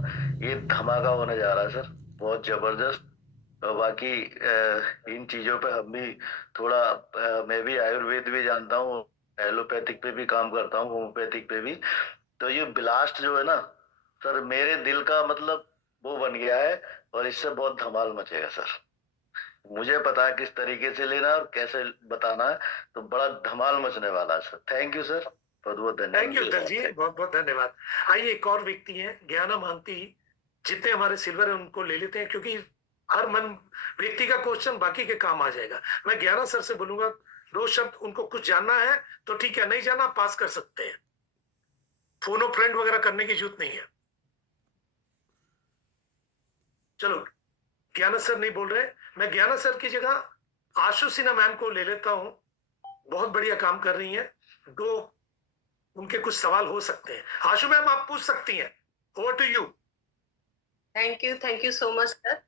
ये धमाका होने जा रहा है सर, बहुत जबरदस्त। और बाकी इन चीजों पे हम भी थोड़ा, मैं भी आयुर्वेद भी जानता हूँ, एलोपैथिक पे भी काम करता हूँ, होम्योपैथिक पे भी। तो ये ब्लास्ट जो है ना, सर मेरे दिल का मतलब वो बन गया है और इससे बहुत धमाल मचेगा सर। मुझे पता है किस तरीके से लेना और कैसे बताना है, तो बड़ा धमाल मचने वाला है सर। थैंक यू सर, बहुत बहुत धन्यवाद। थैंक यू दलजी, बहुत बहुत धन्यवाद। आइए एक और व्यक्ति हैं, ज्ञाना महांती। जितने हमारे सिल्वर है उनको ले लेते हैं, क्योंकि हर मन व्यक्ति का क्वेश्चन बाकी के काम आ जाएगा। मैं ज्ञाना सर से बोलूंगा 2 शब्द, उनको कुछ जानना है तो ठीक है, नहीं जानना पास कर सकते हैं, फोनो फ्रेंड वगैरह करने की जरूरत नहीं है। चलो, ज्ञाना सर नहीं बोल रहे, मैं ज्ञाना सर की जगह आशु सिन्हा मैम को ले लेता हूं। बहुत बढ़िया काम कर रही हैं। 2 उनके कुछ सवाल हो सकते हैं। आशु मैम आप पूछ सकती हैं, over to you. Thank you so much sir.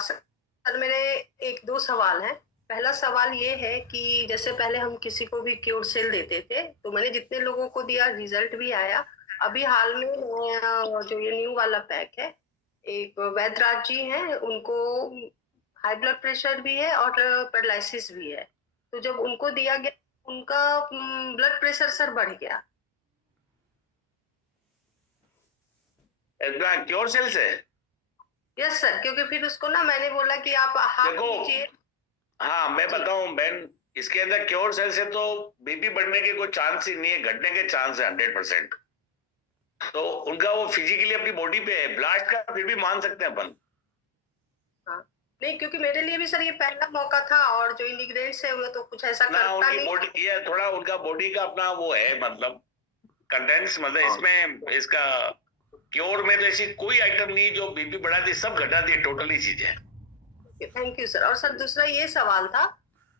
Sir मेरे 1-2 सवाल हैं। पहला सवाल ये है कि जैसे पहले हम किसी को भी क्योर सेल देते थे, तो मैंने जितने लोगों को दिया रिजल्ट भी आया। अभी हाल में जो ये न्यू वाला पैक है, एक वैद्यराज जी हैं, उनको हाई ब्लड प्रेशर भी है और पैरालिसिस भी है। तो जब उनको दिया गया, उनका ब्लड प्रेशर सर बढ़ गया। क्योर सेल से? यस सर, क्योंकि फिर उसको ना मैंने बोला कि आप हाथ लीजिए। हाँ मैं बताऊं बहन, इसके अंदर क्योर सेल से तो बीपी बढ़ने के कोई चांस ही नहीं है, घटने के चांस है 100%। तो उनका वो फिजिकली अपनी बॉडी पे है। ब्लास्ट का फिर भी मान सकते हैं अपन। हाँ नहीं, क्योंकि मेरे लिए भी सर ये पहला मौका था, और जो इंग्रेडिएंट्स है वो तो कुछ ऐसा करता उनकी नहीं। बॉडी ये थोड़ा उनका बॉडी का अपना वो है, मतलब कंटेंट्स, मतलब इसमें इसका क्योर में तो ऐसी कोई आइटम नहीं जो बीपी बढ़ा दी, सब घटा दी, टोटली चीजें। Thank you sir. और सर दूसरा ये सवाल था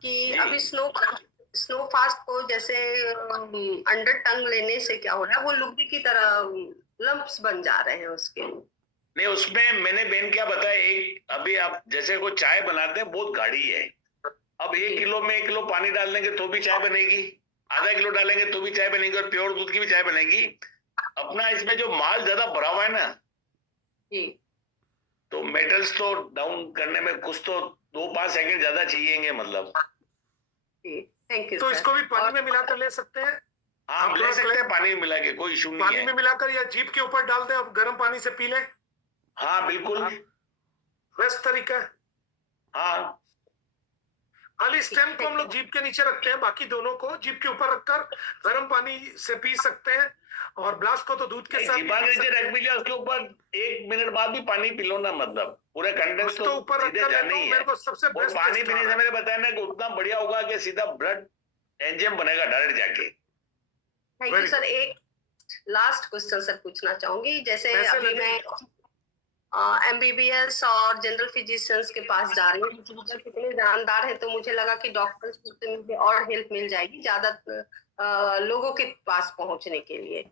कि अभी स्नो फास्ट को जैसे अंडर टंग लेने से क्या हो रहा है, वो लुगदी की तरह लंप्स बन जा रहे हैं उसके। नहीं, उसमें मैंने बहन क्या बताया, एक अभी आप जैसे कोई चाय बनाते हैं, बहुत गाढ़ी है। अब 1 किलो में 1 किलो पानी डाल देंगे तो भी चाय बनेगी, आधा किलो डालेंगे तो भी चाय बनेगी, और प्योर दूध की भी चाय बनेगी। अपना इसमें जो माल ज्यादा भरा हुआ है ना, तो मेटल्स तो डाउन करने में कुछ तो 2-5 सेकंड ज्यादा चाहिए, मतलब। Thank you. तो इसको भी पानी में मिलाकर ले सकते हैं? हाँ ले सकते हैं, पानी में मिला के, कोई इशू नहीं है। पानी में मिलाकर या जीभ के ऊपर डाल दें और गर्म पानी से पी लें? हाँ बिल्कुल, बेस्ट तरीका है। हाँ खाली स्टेम को हम लोग जीभ के नीचे रखते हैं, बाकी दोनों को जीभ के ऊपर रखकर गर्म पानी से पी सकते हैं। और ब्लास्ट को तो दूध के साथ जीभ के नीचे रख भी लिया, उसके ऊपर 1 मिनट बाद भी पानी पी लो ना, मतलब पूरे कंडेंस तो ऊपर सीधे जाने ही है। मेरे को सबसे बेस्ट पानी पीने से मैंने बताया ना कि उतना बढ़िया होगा कि सीधा ब्लड एंजाइम बनेगा डायरेक्ट जाके। Thank you sir. एक लास्ट क्वेश्चन सर पूछना चाहूंगी। जैसे अभी मैं MBBS और जनरल फिजिशियंस के पास जा रही हूँ, कितने जानदार है, तो मुझे लगा कि डॉक्टर्स से मुझे और हेल्प मिल जाएगी ज्यादा लोगों के पास पहुंचने के लिए।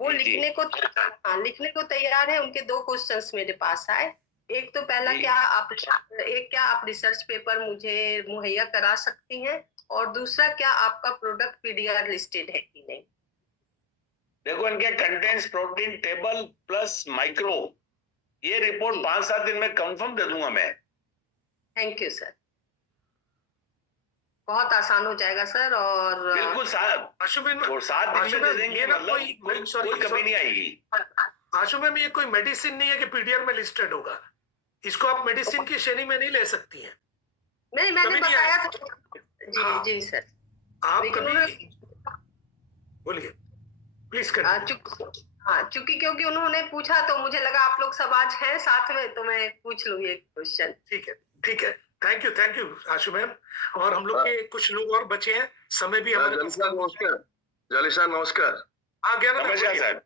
वो लिखने को तैयार है। उनके 2 क्वेश्चंस मेरे पास आए। एक तो पहला, क्या आप रिसर्च पेपर मुझे मुहैया करा सकती हैं, और दूसरा क्या आपका प्रोडक्ट PDR लिस्टेड है कि नहीं। देखो इनके contents, protein table plus micro, ये रिपोर्ट 5-7 दिन में कंफर्म दे दूंगा मैं। थैंक यू सर, बहुत आसान हो जाएगा सर। और बिल्कुल साहब, 7 दिन में दे देंगे, मतलब कोई कमी नहीं आएगी। आशु मैम, ये कोई मेडिसिन नहीं है कि PDR में लिस्टेड होगा। इसको आप मेडिसिन की श्रेणी में नहीं ले सकती हैं। नहीं, मैंने बताया था। जी सर, आप कभी बोलिए प्लीज कर। हाँ, चूंकि क्योंकि उन्होंने पूछा तो मुझे लगा आप लोग सब आज हैं साथ में, तो मैं पूछ लूंगी एक क्वेश्चन। ठीक है। Thank you Ashu ma'am. और हम लोग के कुछ लोग और बचे हैं, समय भी हमारे पास। नमस्कार जाली सर, नमस्कार। नमस्कार सर।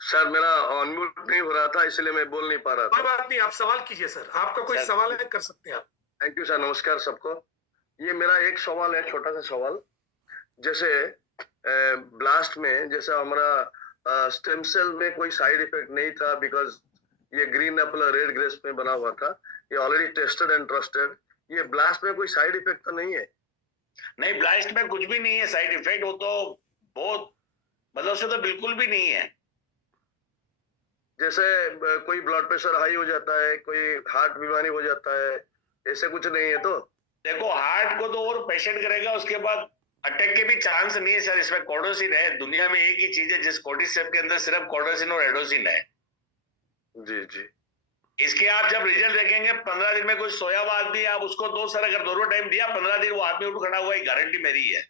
सर मेरा अनम्यूट नहीं हो रहा था, इसलिए मैं बोल नहीं पा रहा था। कोई बात नहीं, आप सवाल कीजिए सर। आपका कोई सवाल है, कर सकते हैं आप। थैंक यू सर, नमस्कार सबको। ये मेरा एक सवाल है, छोटा सा सवाल। जैसे ब्लास्ट में जैसा हमारा स्टेम सेल में कोई साइड इफेक्ट नहीं था, बिकॉज ये ग्रीन एप्पल और रेड ग्रेप्स में बना हुआ था, ये ऑलरेडी टेस्टेड एंड ट्रस्टेड। ये ब्लास्ट में कोई साइड इफेक्ट तो नहीं है? नहीं, ब्लास्ट में कुछ भी नहीं है साइड इफेक्ट। वो तो बहुत, मतलब उससे तो बिल्कुल भी नहीं है। जैसे कोई ब्लड प्रेशर हाई हो जाता है, कोई हार्ट बीमारी हो जाता है, ऐसे कुछ नहीं है? तो देखो हार्ट को तो और पेशेंट करेगा, उसके बाद अटैक के भी चांस नहीं है सर। इसमें कोर्डोसिन है, दुनिया में एक ही चीज है जिस कोर्टिसेप के अंदर सिर्फ कोर्डोसिन और एडोसिन है। जी जी। इसके आप जब रिजल्ट देखेंगे 15 दिन में कोई सोया हुआ आदमी आप उसको 2 सर अगर दोनों टाइम दिया 15 दिन वो आदमी उठ खड़ा हुआ, गारंटी मेरी है।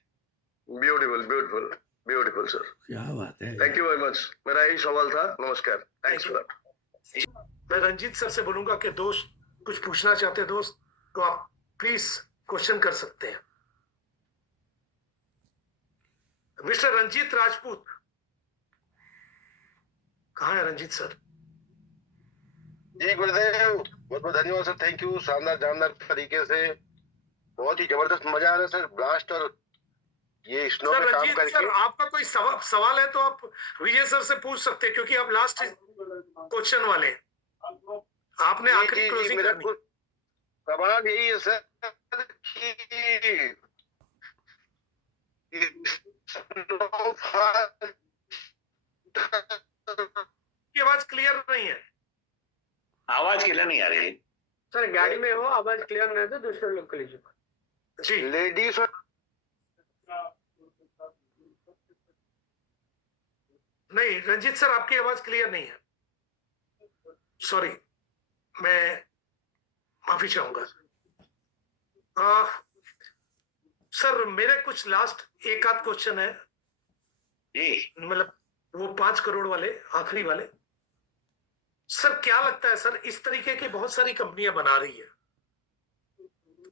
ब्यूटीफुल ब्यूटीफुल ब्यूटीफुल सर, क्या बात है। Thank you very much. मेरा यही सवाल था। नमस्कार, थैंक्स फॉर दैट। मैं रंजीत सर से बोलूंगा कि दोस्त कुछ पूछना चाहते हैं दोस्त तो आप प्लीज क्वेश्चन कर सकते हैं। मिस्टर रंजीत राजपूत, कहाँ है रंजीत सर? जी गुरुदेव, बहुत बहुत धन्यवाद सर, थैंक यू। शानदार जानदार तरीके से, बहुत ही जबरदस्त मजा आ रहा है सर। ब्लास्ट और ये स्नो सर पे काम रंजीत करके। सर, आपका कोई सवाल है तो आप विजय सर से पूछ सकते हैं, क्योंकि आप लास्ट क्वेश्चन वाले हैं। आपने आखिरी क्लोजिंग मेरा करनी। सवाल यही है सर की आवाज क्लियर नहीं है। आवाज क्लियर नहीं आ रही सर। गाड़ी में हो, आवाज क्लियर नहीं है तो दूसरे लोग के लीजिए जी। लेडीज नहीं रंजीत सर, आपकी आवाज क्लियर नहीं है, सॉरी, मैं माफी चाहूंगा। सर मेरे कुछ लास्ट एक आध क्वेश्चन है, मतलब वो 5 करोड़ वाले आखिरी वाले। सर क्या लगता है सर, इस तरीके की बहुत सारी कंपनियां बना रही है,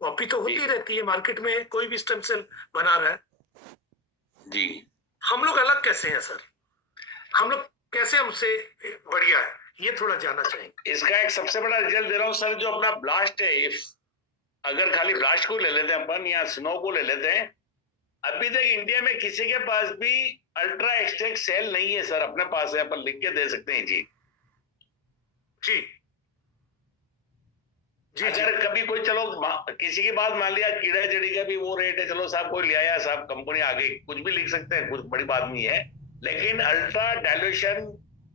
कॉपी तो होती रहती है मार्केट में, कोई भी स्टेम सेल बना रहा है जी। हम लोग अलग कैसे हैं सर? हम लोग कैसे हमसे बढ़िया है, ये थोड़ा जानना चाहेंगे। इसका एक सबसे बड़ा रिजल्ट दे रहा हूँ सर, जो अपना ब्लास्ट है, अगर खाली ब्लास्ट को ले लेते हैं अपन या स्नो को ले लेते हैं, अभी तक इंडिया में किसी के पास भी अल्ट्रा एक्सट्रैक्ट सेल नहीं है सर। अपने पास है, अपन लिख के दे सकते हैं जी। जी जी। अगर कभी कोई चलो किसी की बात मान लिया, कीड़ा जड़ी का भी वो रेट है, चलो साहब कोई ले आया साहब, कंपनी आ गई, कुछ भी लिख सकते हैं, कुछ बड़ी बात नहीं है। लेकिन अल्ट्रा डायल्यूशन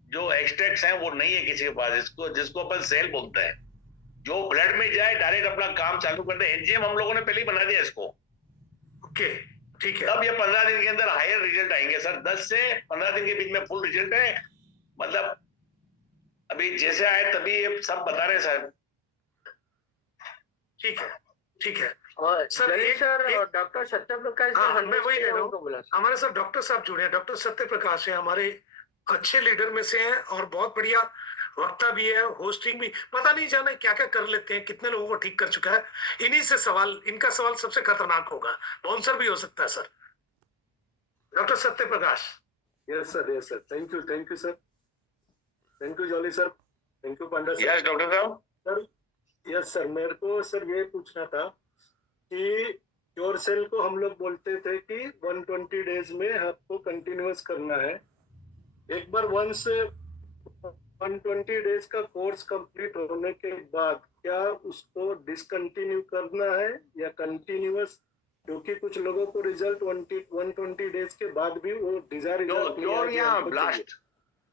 जो एक्सट्रैक्ट्स हैं वो नहीं है किसी के पास, जिसको अपन सेल बोलते हैं, जो ब्लड में जाए डायरेक्ट अपना काम चालू करते हैं। एनजीएम हम लोगों ने पहले ही बना दिया इसको। ओके ठीक है। अब ये 15 दिन के अंदर हायर रिजल्ट आएंगे सर। 10 से 15 दिन के बीच में फुल रिजल्ट है। मतलब अभी जैसे आए तभी ये सब बता रहे सर। ठीक है ठीक है। और सर डॉक्टर सत्यप्रकाश, हाँ, मैं वही कह रहा हूँ, हमारे साथ डॉक्टर साहब जुड़े हैं। डॉक्टर सत्यप्रकाश है, हमारे अच्छे लीडर में से हैं और बहुत बढ़िया वक्ता भी है, होस्टिंग भी, पता नहीं जाने क्या क्या कर लेते हैं, कितने लोगों को ठीक कर चुका है। इन्हीं से सवाल, इनका सवाल सबसे खतरनाक होगा, बाउंसर भी हो सकता है sir. Doctor Satyaprakash. Yes sir, thank you sir, thank you Jolly sir, thank you Panda sir. Yes doctor साहब। सर यस सर, मेरे को सर ये पूछना था कि क्योर सेल को हम लोग बोलते थे कि 120 डेज में आपको कंटिन्यूअस करना है। एक बार वंस 120 डेज का कोर्स कंप्लीट होने के बाद क्या उसको डिसकंटिन्यू करना है या कंटिन्यूअस? क्योंकि कुछ लोगों को रिजल्ट 120 डेज के बाद भी वो डिजायर रिजल्ट,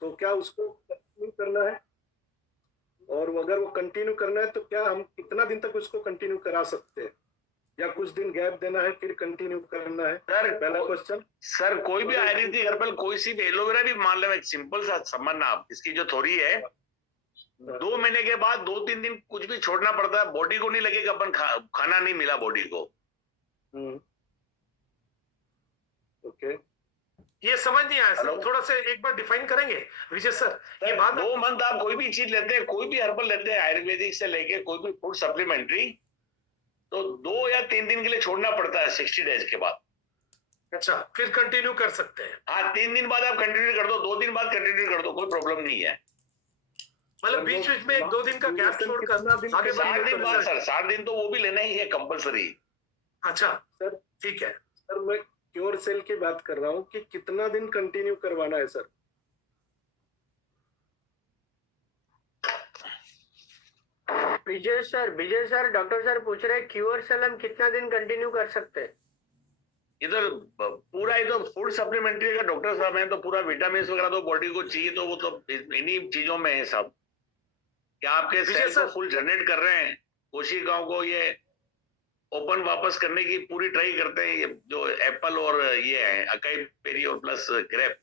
तो क्या उसको कंटिन्यू करना है? और अगर वो कंटिन्यू करना है तो क्या हम कितना दिन तक उसको कंटिन्यू करा सकते हैं, या कुछ दिन गैप देना है फिर कंटिन्यू करना है? सर पहला क्वेश्चन। सर कोई भी आयुर्वेदिक हर्बल, कोई सी भी एलोवेरा भी मान लो, एक सिंपल सा समझना आप, इसकी जो थ्योरी है 2 महीने के बाद 2-3 दिन कुछ भी छोड़ना पड़ता है, बॉडी को नहीं लगेगा अपन खाना नहीं मिला बॉडी को। ओके, ये समझ नहीं आया सर, थोड़ा सा एक बार डिफाइन करेंगे विजय सर। ये बात 2 मंथ आप कोई भी चीज लेते हैं, कोई भी हर्बल लेते हैं आयुर्वेदिक से लेके कोई भी फूड सप्लीमेंट्री, तो 2 या 3 दिन के लिए छोड़ना पड़ता है 60 डेज के बाद। अच्छा, फिर कंटिन्यू कर सकते हैं? हाँ, 3 दिन बाद आप कंटिन्यू कर दो, 2 दिन बाद कंटिन्यू कर दो, कोई प्रॉब्लम नहीं है। मतलब बीच बीच में 1-2 दिन का गैप छोड़कर आगे 60 दिन बाद सर, 60 दिन तो वो भी लेना ही है कंपलसरी। अच्छा सर ठीक है। सर मैं क्योर सेल की बात कर रहा हूँ कि कितना दिन कंटिन्यू करवाना है सर? विजय सर डॉक्टर सर पूछ रहे क्योर सेल हम कितना दिन कंटिन्यू कर सकते हैं? इधर पूरा ही तो फूड सप्लीमेंट्री का डॉक्टर साहब हैं, तो पूरा विटामिन वगैरह तो बॉडी को चाहिए, तो वो तो इन्हीं चीजों में है सब। क्या आपके सेल को फुल जनरेट कर रहे हैं, कोशिकाओं को ये ओपन वापस करने की पूरी ट्राई करते हैं, ये जो एप्पल और ये है अकाई बेरी और प्लस ग्रेप।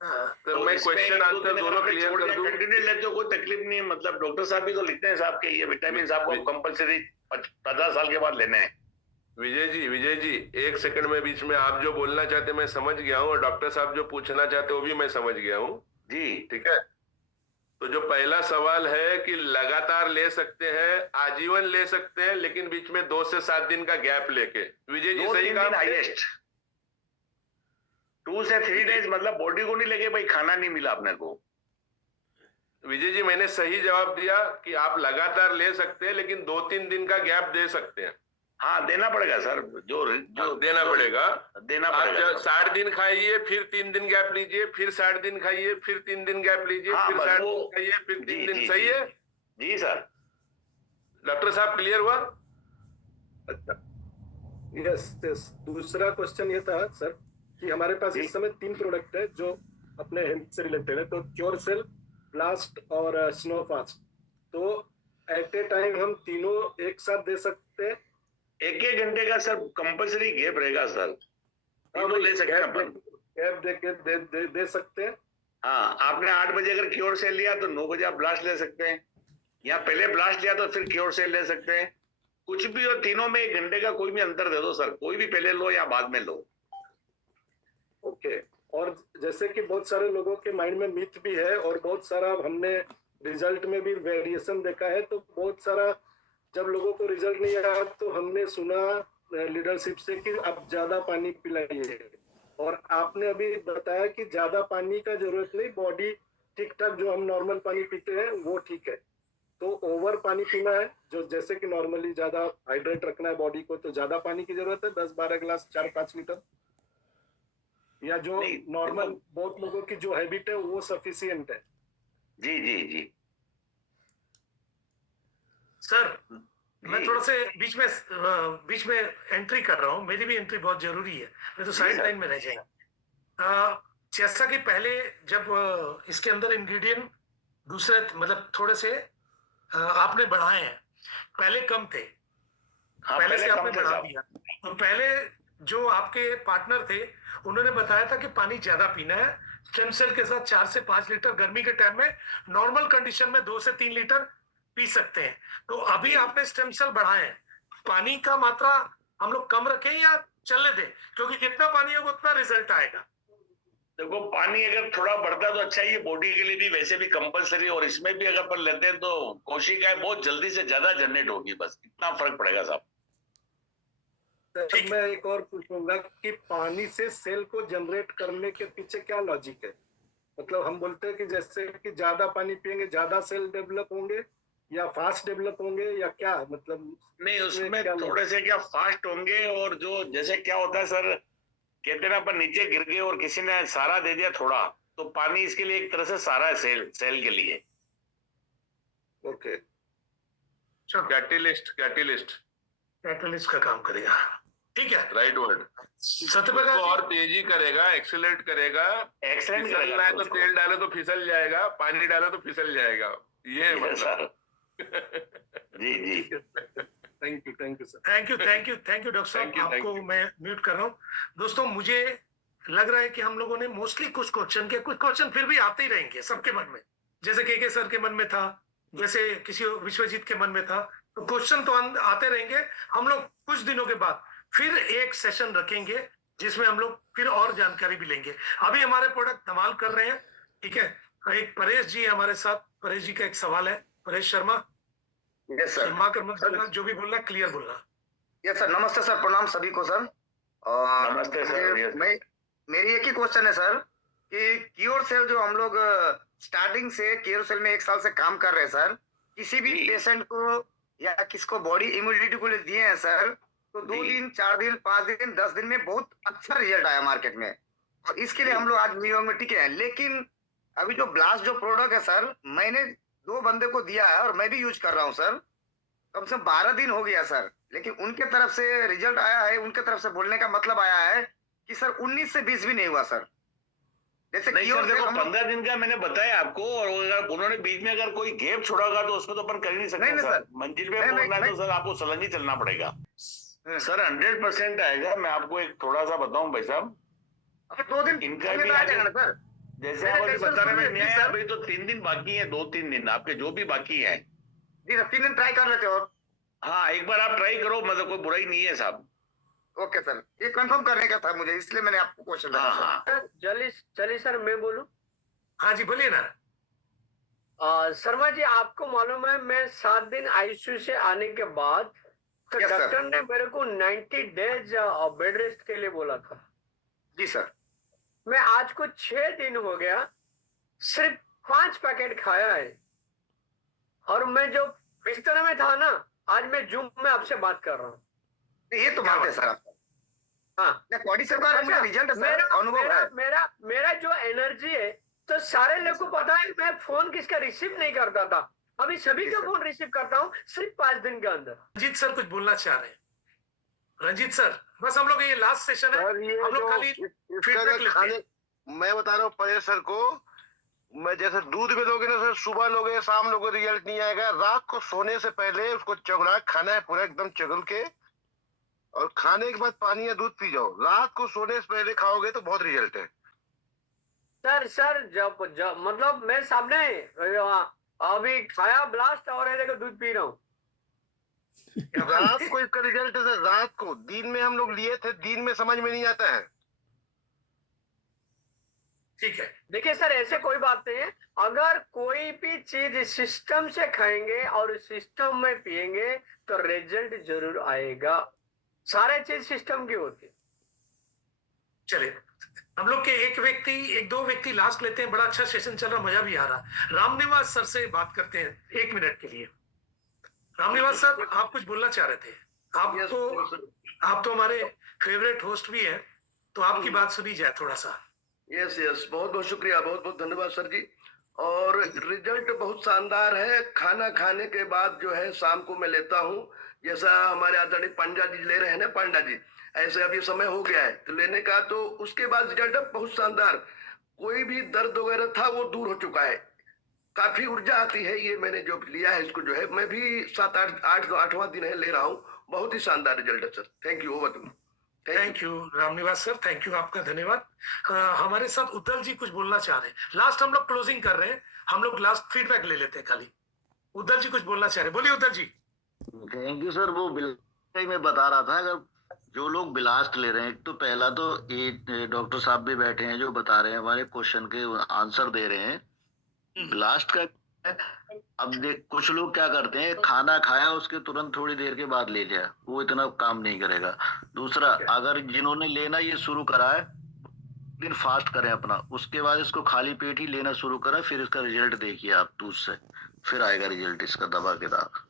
तो मैं क्वेश्चन आंसर दोनों क्लियर कर दूं। कंटिन्यू लेते हो कोई तकलीफ नहीं है, मतलब डॉक्टर साहब भी तो लिखते हैं साहब के ये विटामिन आपको कंपलसरी 50 साल के बाद लेने हैं। विजय जी 1 सेकंड में बीच में, आप जो बोलना चाहते मैं समझ गया हूँ, और डॉक्टर साहब जो पूछना चाहते वो भी मैं समझ गया हूँ जी। ठीक है, तो जो पहला सवाल है कि लगातार ले सकते हैं, आजीवन ले सकते हैं, लेकिन बीच में 2 से 7 दिन का गैप लेके, विजय जी सही कहा? हाईएस्ट 2 से 3 डेज, मतलब बॉडी को नहीं लगे भाई खाना नहीं मिला अपने को। विजय जी मैंने सही जवाब दिया कि आप लगातार ले सकते हैं, लेकिन 2-3 दिन का गैप दे सकते हैं। हाँ देना पड़ेगा सर, जो देना पड़ेगा। आप 60 दिन खाइए, फिर 3 दिन गैप लीजिए, फिर 60 दिन खाइए, फिर 3 दिन गैप लीजिए, फिर 60 दिन खाइए, फिर 3 दिन। सही है जी सर। डॉक्टर साहब क्लियर हुआ? Yes yes. दूसरा क्वेश्चन ये था सर कि हमारे पास इस समय 3 प्रोडक्ट है जो अपने हेल्थ से रिलेटेड है, तो क्योरसेल, ब्लास्ट और स्नोफास्ट। तो एट ए टाइम हम तीनों एक साथ दे सकते हैं? 1-1 घंटे का सर कंपलसरी गैप रहेगा सर, तीनों ले सकते हैं अपन। गैप दे सकते हैं। हाँ, आपने 8 बजे अगर क्योर सेल लिया तो 9 बजे आप ब्लास्ट ले सकते हैं, या पहले ब्लास्ट लिया तो फिर क्योर सेल ले सकते हैं। कुछ भी, और तीनों में 1 घंटे का कोई भी अंतर दे दो सर, कोई भी पहले लो या बाद में लो। ओके। और जैसे कि बहुत सारे लोगों के माइंड में मिथ भी है, और बहुत सारा हमने रिजल्ट में भी वेरिएशन देखा है, तो बहुत सारा जब लोगों को रिजल्ट नहीं आया तो हमने सुना लीडरशिप से कि आप ज्यादा पानी पिलाइए, और आपने अभी बताया कि ज्यादा पानी का जरूरत नहीं, बॉडी ठीक ठाक जो हम नॉर्मल पानी पीते हैं वो ठीक है। तो ओवर पानी पीना है, जो जैसे कि नॉर्मली ज्यादा हाइड्रेट रखना है बॉडी को, तो ज्यादा पानी की जरूरत है, 10-12 गिलास 4-5 लीटर, या जो नॉर्मल बहुत लोगों की जो हैबिट है वो सफिशिएंट है? जी जी जी सर मैं थोड़ा से बीच में एंट्री कर रहा हूँ, मेरी भी एंट्री बहुत जरूरी है, मैं तो साइड लाइन में रह जाएंगे। जैसा कि पहले जब इसके अंदर इंग्रेडिएंट दूसरे मतलब थोड़े से आपने बढ़ाए हैं, पहले कम थे। हाँ, पहले से आपने बढ़ा दिया। तो पहले जो आपके पार्टनर थे उन्होंने बताया था कि पानी ज्यादा पीना है, स्टेम सेल के साथ 4 से 5 लीटर गर्मी के टाइम में, नॉर्मल कंडीशन में 2 से 3 लीटर पी सकते हैं। तो अभी आपने स्टेम सेल बढ़ाए हैं, पानी का मात्रा हम लोग कम रखें या चलने दें, क्योंकि जितना पानी होगा उतना रिजल्ट आएगा। देखो पानी अगर थोड़ा बढ़ता तो अच्छा ही है, बॉडी के लिए भी वैसे भी कंपलसरी, और इसमें भी अगर अपन लेते हैं तो कोशिकाएं बहुत जल्दी से ज्यादा जनरेट होगी, बस इतना फर्क पड़ेगा साहब। मैं एक और पूछूंगा कि पानी से सेल को जनरेट करने के पीछे क्या लॉजिक है? मतलब हम बोलते हैं कि जैसे कि ज्यादा पानी पिएंगे ज्यादा सेल डेवलप होंगे, या फास्ट डेवलप होंगे, या क्या मतलब? नहीं, उसमें थोड़े से क्या फास्ट होंगे, और जो जैसे क्या होता है सर, कहते हैं ना अपन नीचे गिर गए और किसी ने सारा दे दिया थोड़ा, तो पानी इसके लिए एक तरह से सारा है सेल के लिए। ओके, कैटलिस्ट का काम करेगा, ठीक है, राइट वर्ड। सत्यप्रकाश और तेजी करेगा, एक्सेलरेट करेगा। एक्सेलेंट करेगा तो तेल डालो तो फिसल जाएगा, पानी डालो तो फिसल जाएगा, ये मतलब। जी जी thank you sir. Thank you doctor साहब, आपको मैं म्यूट कर रहा हूँ। दोस्तों मुझे लग रहा है कि हम लोगों ने मोस्टली कुछ क्वेश्चन फिर भी आते ही रहेंगे सबके मन में, जैसे के सर के मन में था, जैसे किसी विश्वजीत के मन में था, तो क्वेश्चन तो आते रहेंगे। हम लोग कुछ दिनों के बाद फिर एक सेशन रखेंगे जिसमें हम लोग फिर और जानकारी भी लेंगे। अभी हमारे प्रोडक्ट धमाल कर रहे हैं, ठीक है। एक परेश जी हमारे साथ, परेश जी का एक सवाल है, परेश शर्मा। Yes sir. शर्मा कर मत बोलना, जो भी बोलना क्लियर बोलना। यस सर, नमस्ते सर, प्रणाम सभी को सर। और नमस्ते सर। मेरी एक ही क्वेश्चन है सर कि क्योर सेल जो हम लोग स्टार्टिंग से क्योर सेल में 1 साल से काम कर रहे हैं सर, किसी भी पेशेंट को या किसको बॉडी इम्यूनिटी को लिए दिए हैं सर, तो 2 दिन 4 दिन 5 दिन 10 दिन में बहुत अच्छा रिजल्ट आया मार्केट में, और इसके लिए हम लोग आज न्यूयॉर्क में टिके हैं। लेकिन अभी जो ब्लास्ट जो प्रोडक्ट है सर, मैंने 2 बंदे को दिया है और मैं भी यूज कर रहा हूँ सर, कम से कम 12 दिन हो गया सर, लेकिन उनके तरफ से रिजल्ट आया है, उनके तरफ से बोलने का मतलब आया है कि सर 19 से 20 भी नहीं हुआ सर, जैसे नहीं Cure सर Cell देखो, हम लोग- 15 दिन का मैंने बताया आपको, और अगर उन्होंने बीच में अगर कोई गैप छोड़ा होगा तो उसमें तो अपन कर ही नहीं सकते नहीं, सर। सर। मंजिल पे मैं- पहुंचना है मैं- तो सर आपको सलंगी चलना पड़ेगा सर। 100% आएगा। मैं आपको एक थोड़ा सा बताऊं भाई साहब, अगर 2 दिन इनका समय भी तो आ आगे- जाएगा ना सर। जैसे मेरे आप अभी टेंशन बता रहे सुनिए, हैं, नहीं जी आया सर। अभी तो 3 दिन बाकी है, 2-3 दिन आपके जो भी बाकी है। जी सर, 3 दिन ट्राई कर लेते और हाँ एक बार आप ट्राई करो, मतलब कोई बुराई नहीं है साहब। ओके सर, ये कंफर्म करने का था मुझे, इसलिए मैंने आपको क्वेश्चन हाँ लगा हाँ सर चलिए सर मैं बोलूं। हाँ जी बोलिए ना। शर्मा जी आपको मालूम है मैं 7 दिन आईसीयू से आने के बाद तो Yes, sir. डॉक्टर ने मेरे को 90 डेज बेड रेस्ट के लिए बोला था। जी सर। मैं आज को 6 दिन हो गया, सिर्फ 5 पैकेट खाया है, और मैं जो बिस्तर में था ना, आज मैं जूम में आपसे बात कर रहा हूँ। ये तो बात है सर आपका। हाँ बॉडी से का मुझे रिजल्ट सर अनुभव है। मेरा जो एनर्जी है, तो सारे लोग को पता है मैं फोन किसका रिसीव नहीं करता था, अभी सभी का फोन रिसीव करता हूँ सिर्फ 5 दिन के अंदर। रंजीत सर कुछ बोलना चाह रहे हैं। रंजीत सर बस हम लोग ये लास्ट सेशन है, हम लोग खाली फीडबैक लेते हैं। मैं बता रहा हूँ परेश सर को, मैं जैसे दूध में लोगे ना सर, सुबह लोगे शाम लोगे रिजल्ट नहीं आएगा। रात को सोने से पहले उसको चगड़ा खाना है पूरा एकदम चगल के, और खाने के बाद पानी या दूध पी जाओ। रात को सोने से पहले खाओगे तो बहुत रिजल्ट है सर जब मतलब मैं सामने अभी खाया ब्लास्ट और ये देखो दूध पी रहा हूँ। रात को इसका रिजल्ट है सर, रात को। दिन में हम लोग लिए थे, दिन में समझ में नहीं आता है। ठीक है, देखिए सर ऐसे कोई बात नहीं है, अगर कोई भी चीज सिस्टम से खाएंगे और सिस्टम में पिएंगे तो रिजल्ट जरूर आएगा। सारे चीज सिस्टम की होती है। चले हम लोग के एक दो व्यक्ति लास्ट लेते हैं। बड़ा अच्छा सेशन चल रहा, मजा भी आ रहा। रामनिवास सर से बात करते हैं 1 मिनट के लिए। रामनिवास सर आप कुछ बोलना चाह रहे थे। आप तो हमारे फेवरेट होस्ट भी हैं, तो आपकी बात सुनी जाए थोड़ा सा। यस बहुत बहुत शुक्रिया, बहुत बहुत धन्यवाद सर जी। और रिजल्ट बहुत शानदार है। खाना खाने के बाद जो है शाम को मैं लेता हूँ, जैसा हमारे आदरणीय पांडा जी ले रहे हैं ना, पांडा जी ऐसे अभी समय हो गया है तो लेने का, तो उसके बाद रिजल्ट बहुत शानदार। कोई भी दर्द वगैरह था वो दूर हो चुका है, काफी ऊर्जा आती है। ये मैंने जो लिया है इसको जो है, मैं भी 7-8वां दिन है ले रहा हूँ। बहुत ही शानदार रिजल्ट है sir. Thank you, over to. Thank you Ramniwas sir, thank you, आपका धन्यवाद। हमारे साथ उद्दल जी कुछ बोलना चाह रहे हैं। लास्ट हम लोग क्लोजिंग कर रहे हैं, हम लोग लास्ट फीडबैक ले लेते हैं खाली। उद्दल जी कुछ बोलना चाह रहे हैं, बोलिए Uddal ji. Thank you sir. वो मैं बता रहा था, अगर जो लोग ब्लास्ट ले रहे हैं, एक तो पहला तो डॉक्टर साहब भी बैठे हैं जो बता रहे हैं, हमारे क्वेश्चन के आंसर दे रहे हैं। ब्लास्ट का अब देख, कुछ लोग क्या करते हैं, खाना खाया उसके तुरंत थोड़ी देर के बाद ले लिया, वो इतना काम नहीं करेगा। दूसरा, अगर जिन्होंने लेना ये शुरू करा है, दिन फास्ट करें अपना, उसके बाद इसको खाली पेट ही लेना शुरू करें, फिर इसका रिजल्ट देखिए आप दूध से, फिर आएगा रिजल्ट इसका दबा के दाग।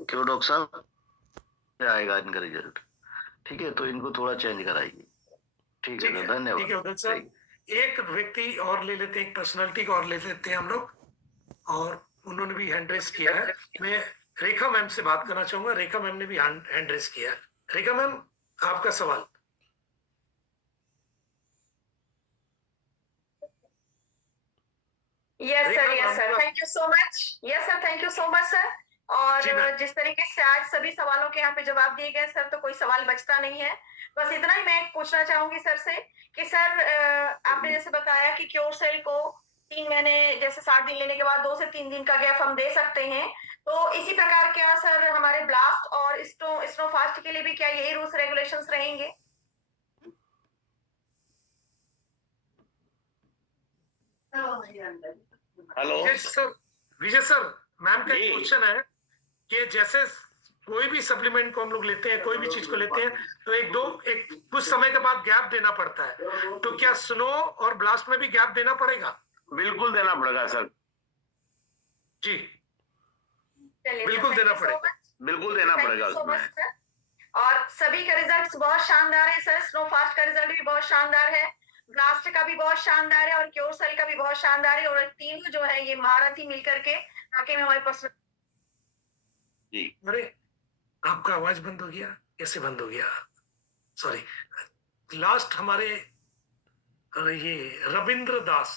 क्यों डॉक्टर साहब, आएगा इनका रिजल्ट। ठीक है, तो इनको थोड़ा चेंज कराइए। ठीक है, धन्यवाद। ठीक है उद्दल सर, एक व्यक्ति और ले लेते हैं, एक पर्सनालिटी को और ले लेते हैं हम लोग, और उन्होंने भी हैंड रेस किया है। मैं रेखा मैम से बात करना चाहूंगा। रेखा मैम ने भी हैंड रेस किया है। रेखा मैम आपका सवाल। Yes sir, thank you so much. Yes sir, thank you so much sir. और जिस तरीके से आज सभी सवालों के यहाँ पे जवाब दिए गए सर, तो कोई सवाल बचता नहीं है। बस इतना ही मैं पूछना चाहूंगी सर से कि सर आपने जैसे बताया कि क्योर सेल को 3 महीने, जैसे 60 दिन लेने के बाद 2 से 3 दिन का गैप हम दे सकते हैं, तो इसी प्रकार क्या सर हमारे ब्लास्ट और स्नो फास्ट के लिए भी क्या यही रूल्स रेगुलेशंस रहेंगे? हेलो विजय सर, मैम का एक क्वेश्चन है कि जैसे कोई भी सप्लीमेंट को हम लोग लेते हैं, कोई भी चीज को लेते हैं, तो एक कुछ समय के बाद गैप देना पड़ता है, तो क्या स्नो और ब्लास्ट में भी गैप देना पड़ेगा? बिल्कुल देना पड़ेगा सर जी, बिल्कुल देना पड़ेगा, बिल्कुल देना पड़ेगा उसमें। और सभी का रिजल्ट बहुत शानदार है सर। स्नो फास्ट का रिजल्ट भी बहुत शानदार है, ब्लास्ट का भी बहुत शानदार है, और क्योर सेल का भी बहुत शानदार है। और तीनों जो है ये महारथी मिलकर के वाकई में हमारे पास। अरे आपका आवाज बंद हो गया, कैसे बंद हो गया? सॉरी, लास्ट हमारे ये रविंद्र दास,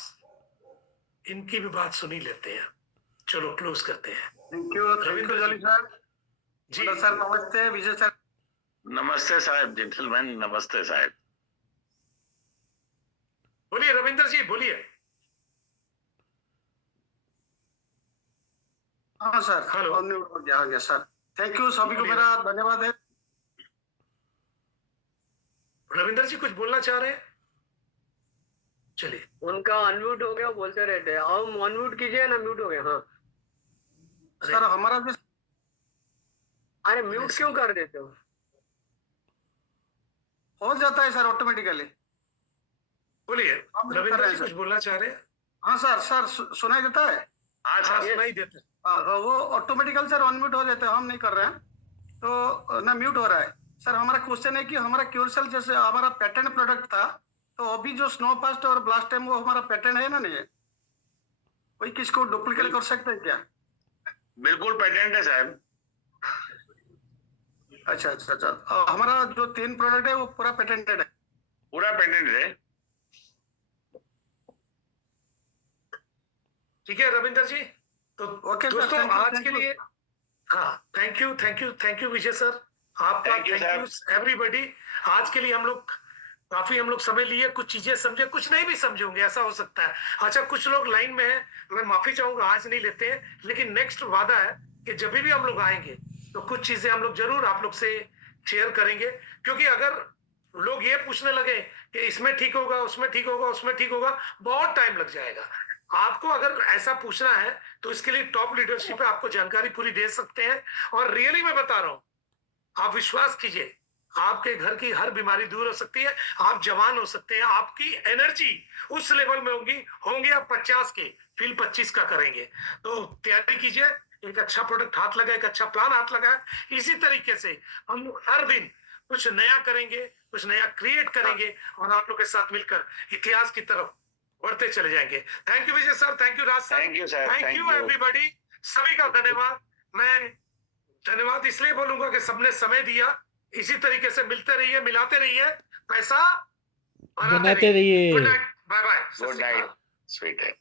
इनकी भी बात सुनी लेते हैं। चलो क्लोज करते हैं। Thank you Jolly sir. जी सर नमस्ते। विजय सर नमस्ते साहब, जेंटलमैन नमस्ते साहब। बोलिए रविंद्र जी, बोलिए। हाँ सर, हेलो। हो गया सर। थैंक यू, सभी को मेरा धन्यवाद है। रविंद्र जी कुछ बोलना चाह रहे हैं? चलिए। उनका अनम्यूट हो गया, बोलते रहते हैं। हम अनम्यूट कीजिए ना, म्यूट हो गया। हाँ सर हमारा भी। अरे म्यूट क्यों कर देते हो जाता है सर ऑटोमेटिकली। बोलिए रविंद्र जी, कुछ बोलना चाह रहे हैं? हाँ सर, सुनाई देता है? हाँ सुनाई देता है। वो ऑटोमेटिकल सर अनम्यूट हो जाते हैं, हम नहीं कर रहे हैं तो ना म्यूट हो रहा है। सर हमारा क्वेश्चन है कि हमारा क्योरसेल जैसे हमारा पेटेंट प्रोडक्ट था, तो अभी जो स्नो फास्ट और ब्लास्ट टाइम वो हमारा पेटेंट है ना? नहीं, कोई किसको डुप्लीकेट कर सकता है क्या? बिल्कुल पेटेंट है साहब। अच्छा। हमारा जो 3 प्रोडक्ट है वो पूरा पेटेंटेड है? पूरा पेटेंट है। ठीक है रविंद्र जी, तो ओके दोस्तों आज के लिए हाँ थैंक यू विजय सर, आपका थैंक यू एवरीबॉडी। आज के लिए हम लोग समय लिए, कुछ चीजें समझे, कुछ नहीं भी समझे होंगे, ऐसा हो सकता है। अच्छा, कुछ लोग लाइन में हैं, मैं माफी चाहूंगा आज नहीं लेते हैं, लेकिन नेक्स्ट वादा है कि जब भी हम लोग आएंगे तो कुछ चीजें हम लोग जरूर आप लोग से शेयर करेंगे। क्योंकि अगर लोग ये पूछने लगे कि इसमें ठीक होगा, उसमें ठीक होगा, उसमें ठीक होगा, बहुत टाइम लग जाएगा। आपको अगर ऐसा पूछना है तो इसके लिए टॉप लीडरशिप है, आपको जानकारी पूरी दे सकते हैं। और रियली मैं बता रहा हूं, आप विश्वास कीजिए, आपके घर की हर बीमारी दूर हो सकती है, आप जवान हो सकते हैं, आपकी एनर्जी उस लेवल में होंगे आप 50 के, फील 25 का करेंगे। तो तैयारी कीजिए, एक अच्छा प्रोडक्ट हाथ लगा, एक अच्छा प्लान हाथ लगा। इसी तरीके से हम लोग हर दिन कुछ नया करेंगे, कुछ नया क्रिएट करेंगे और आप लोग के साथ मिलकर इतिहास की तरफ बढ़ते चले जाएंगे। Thank you Vijay sir, thank you Raj sir, thank you everybody, सभी का धन्यवाद। मैं धन्यवाद इसलिए बोलूंगा कि सबने समय दिया। इसी तरीके से मिलते रहिए, मिलाते रहिए, पैसा बनाते रहिए। Good night, bye bye, good night, sweet है।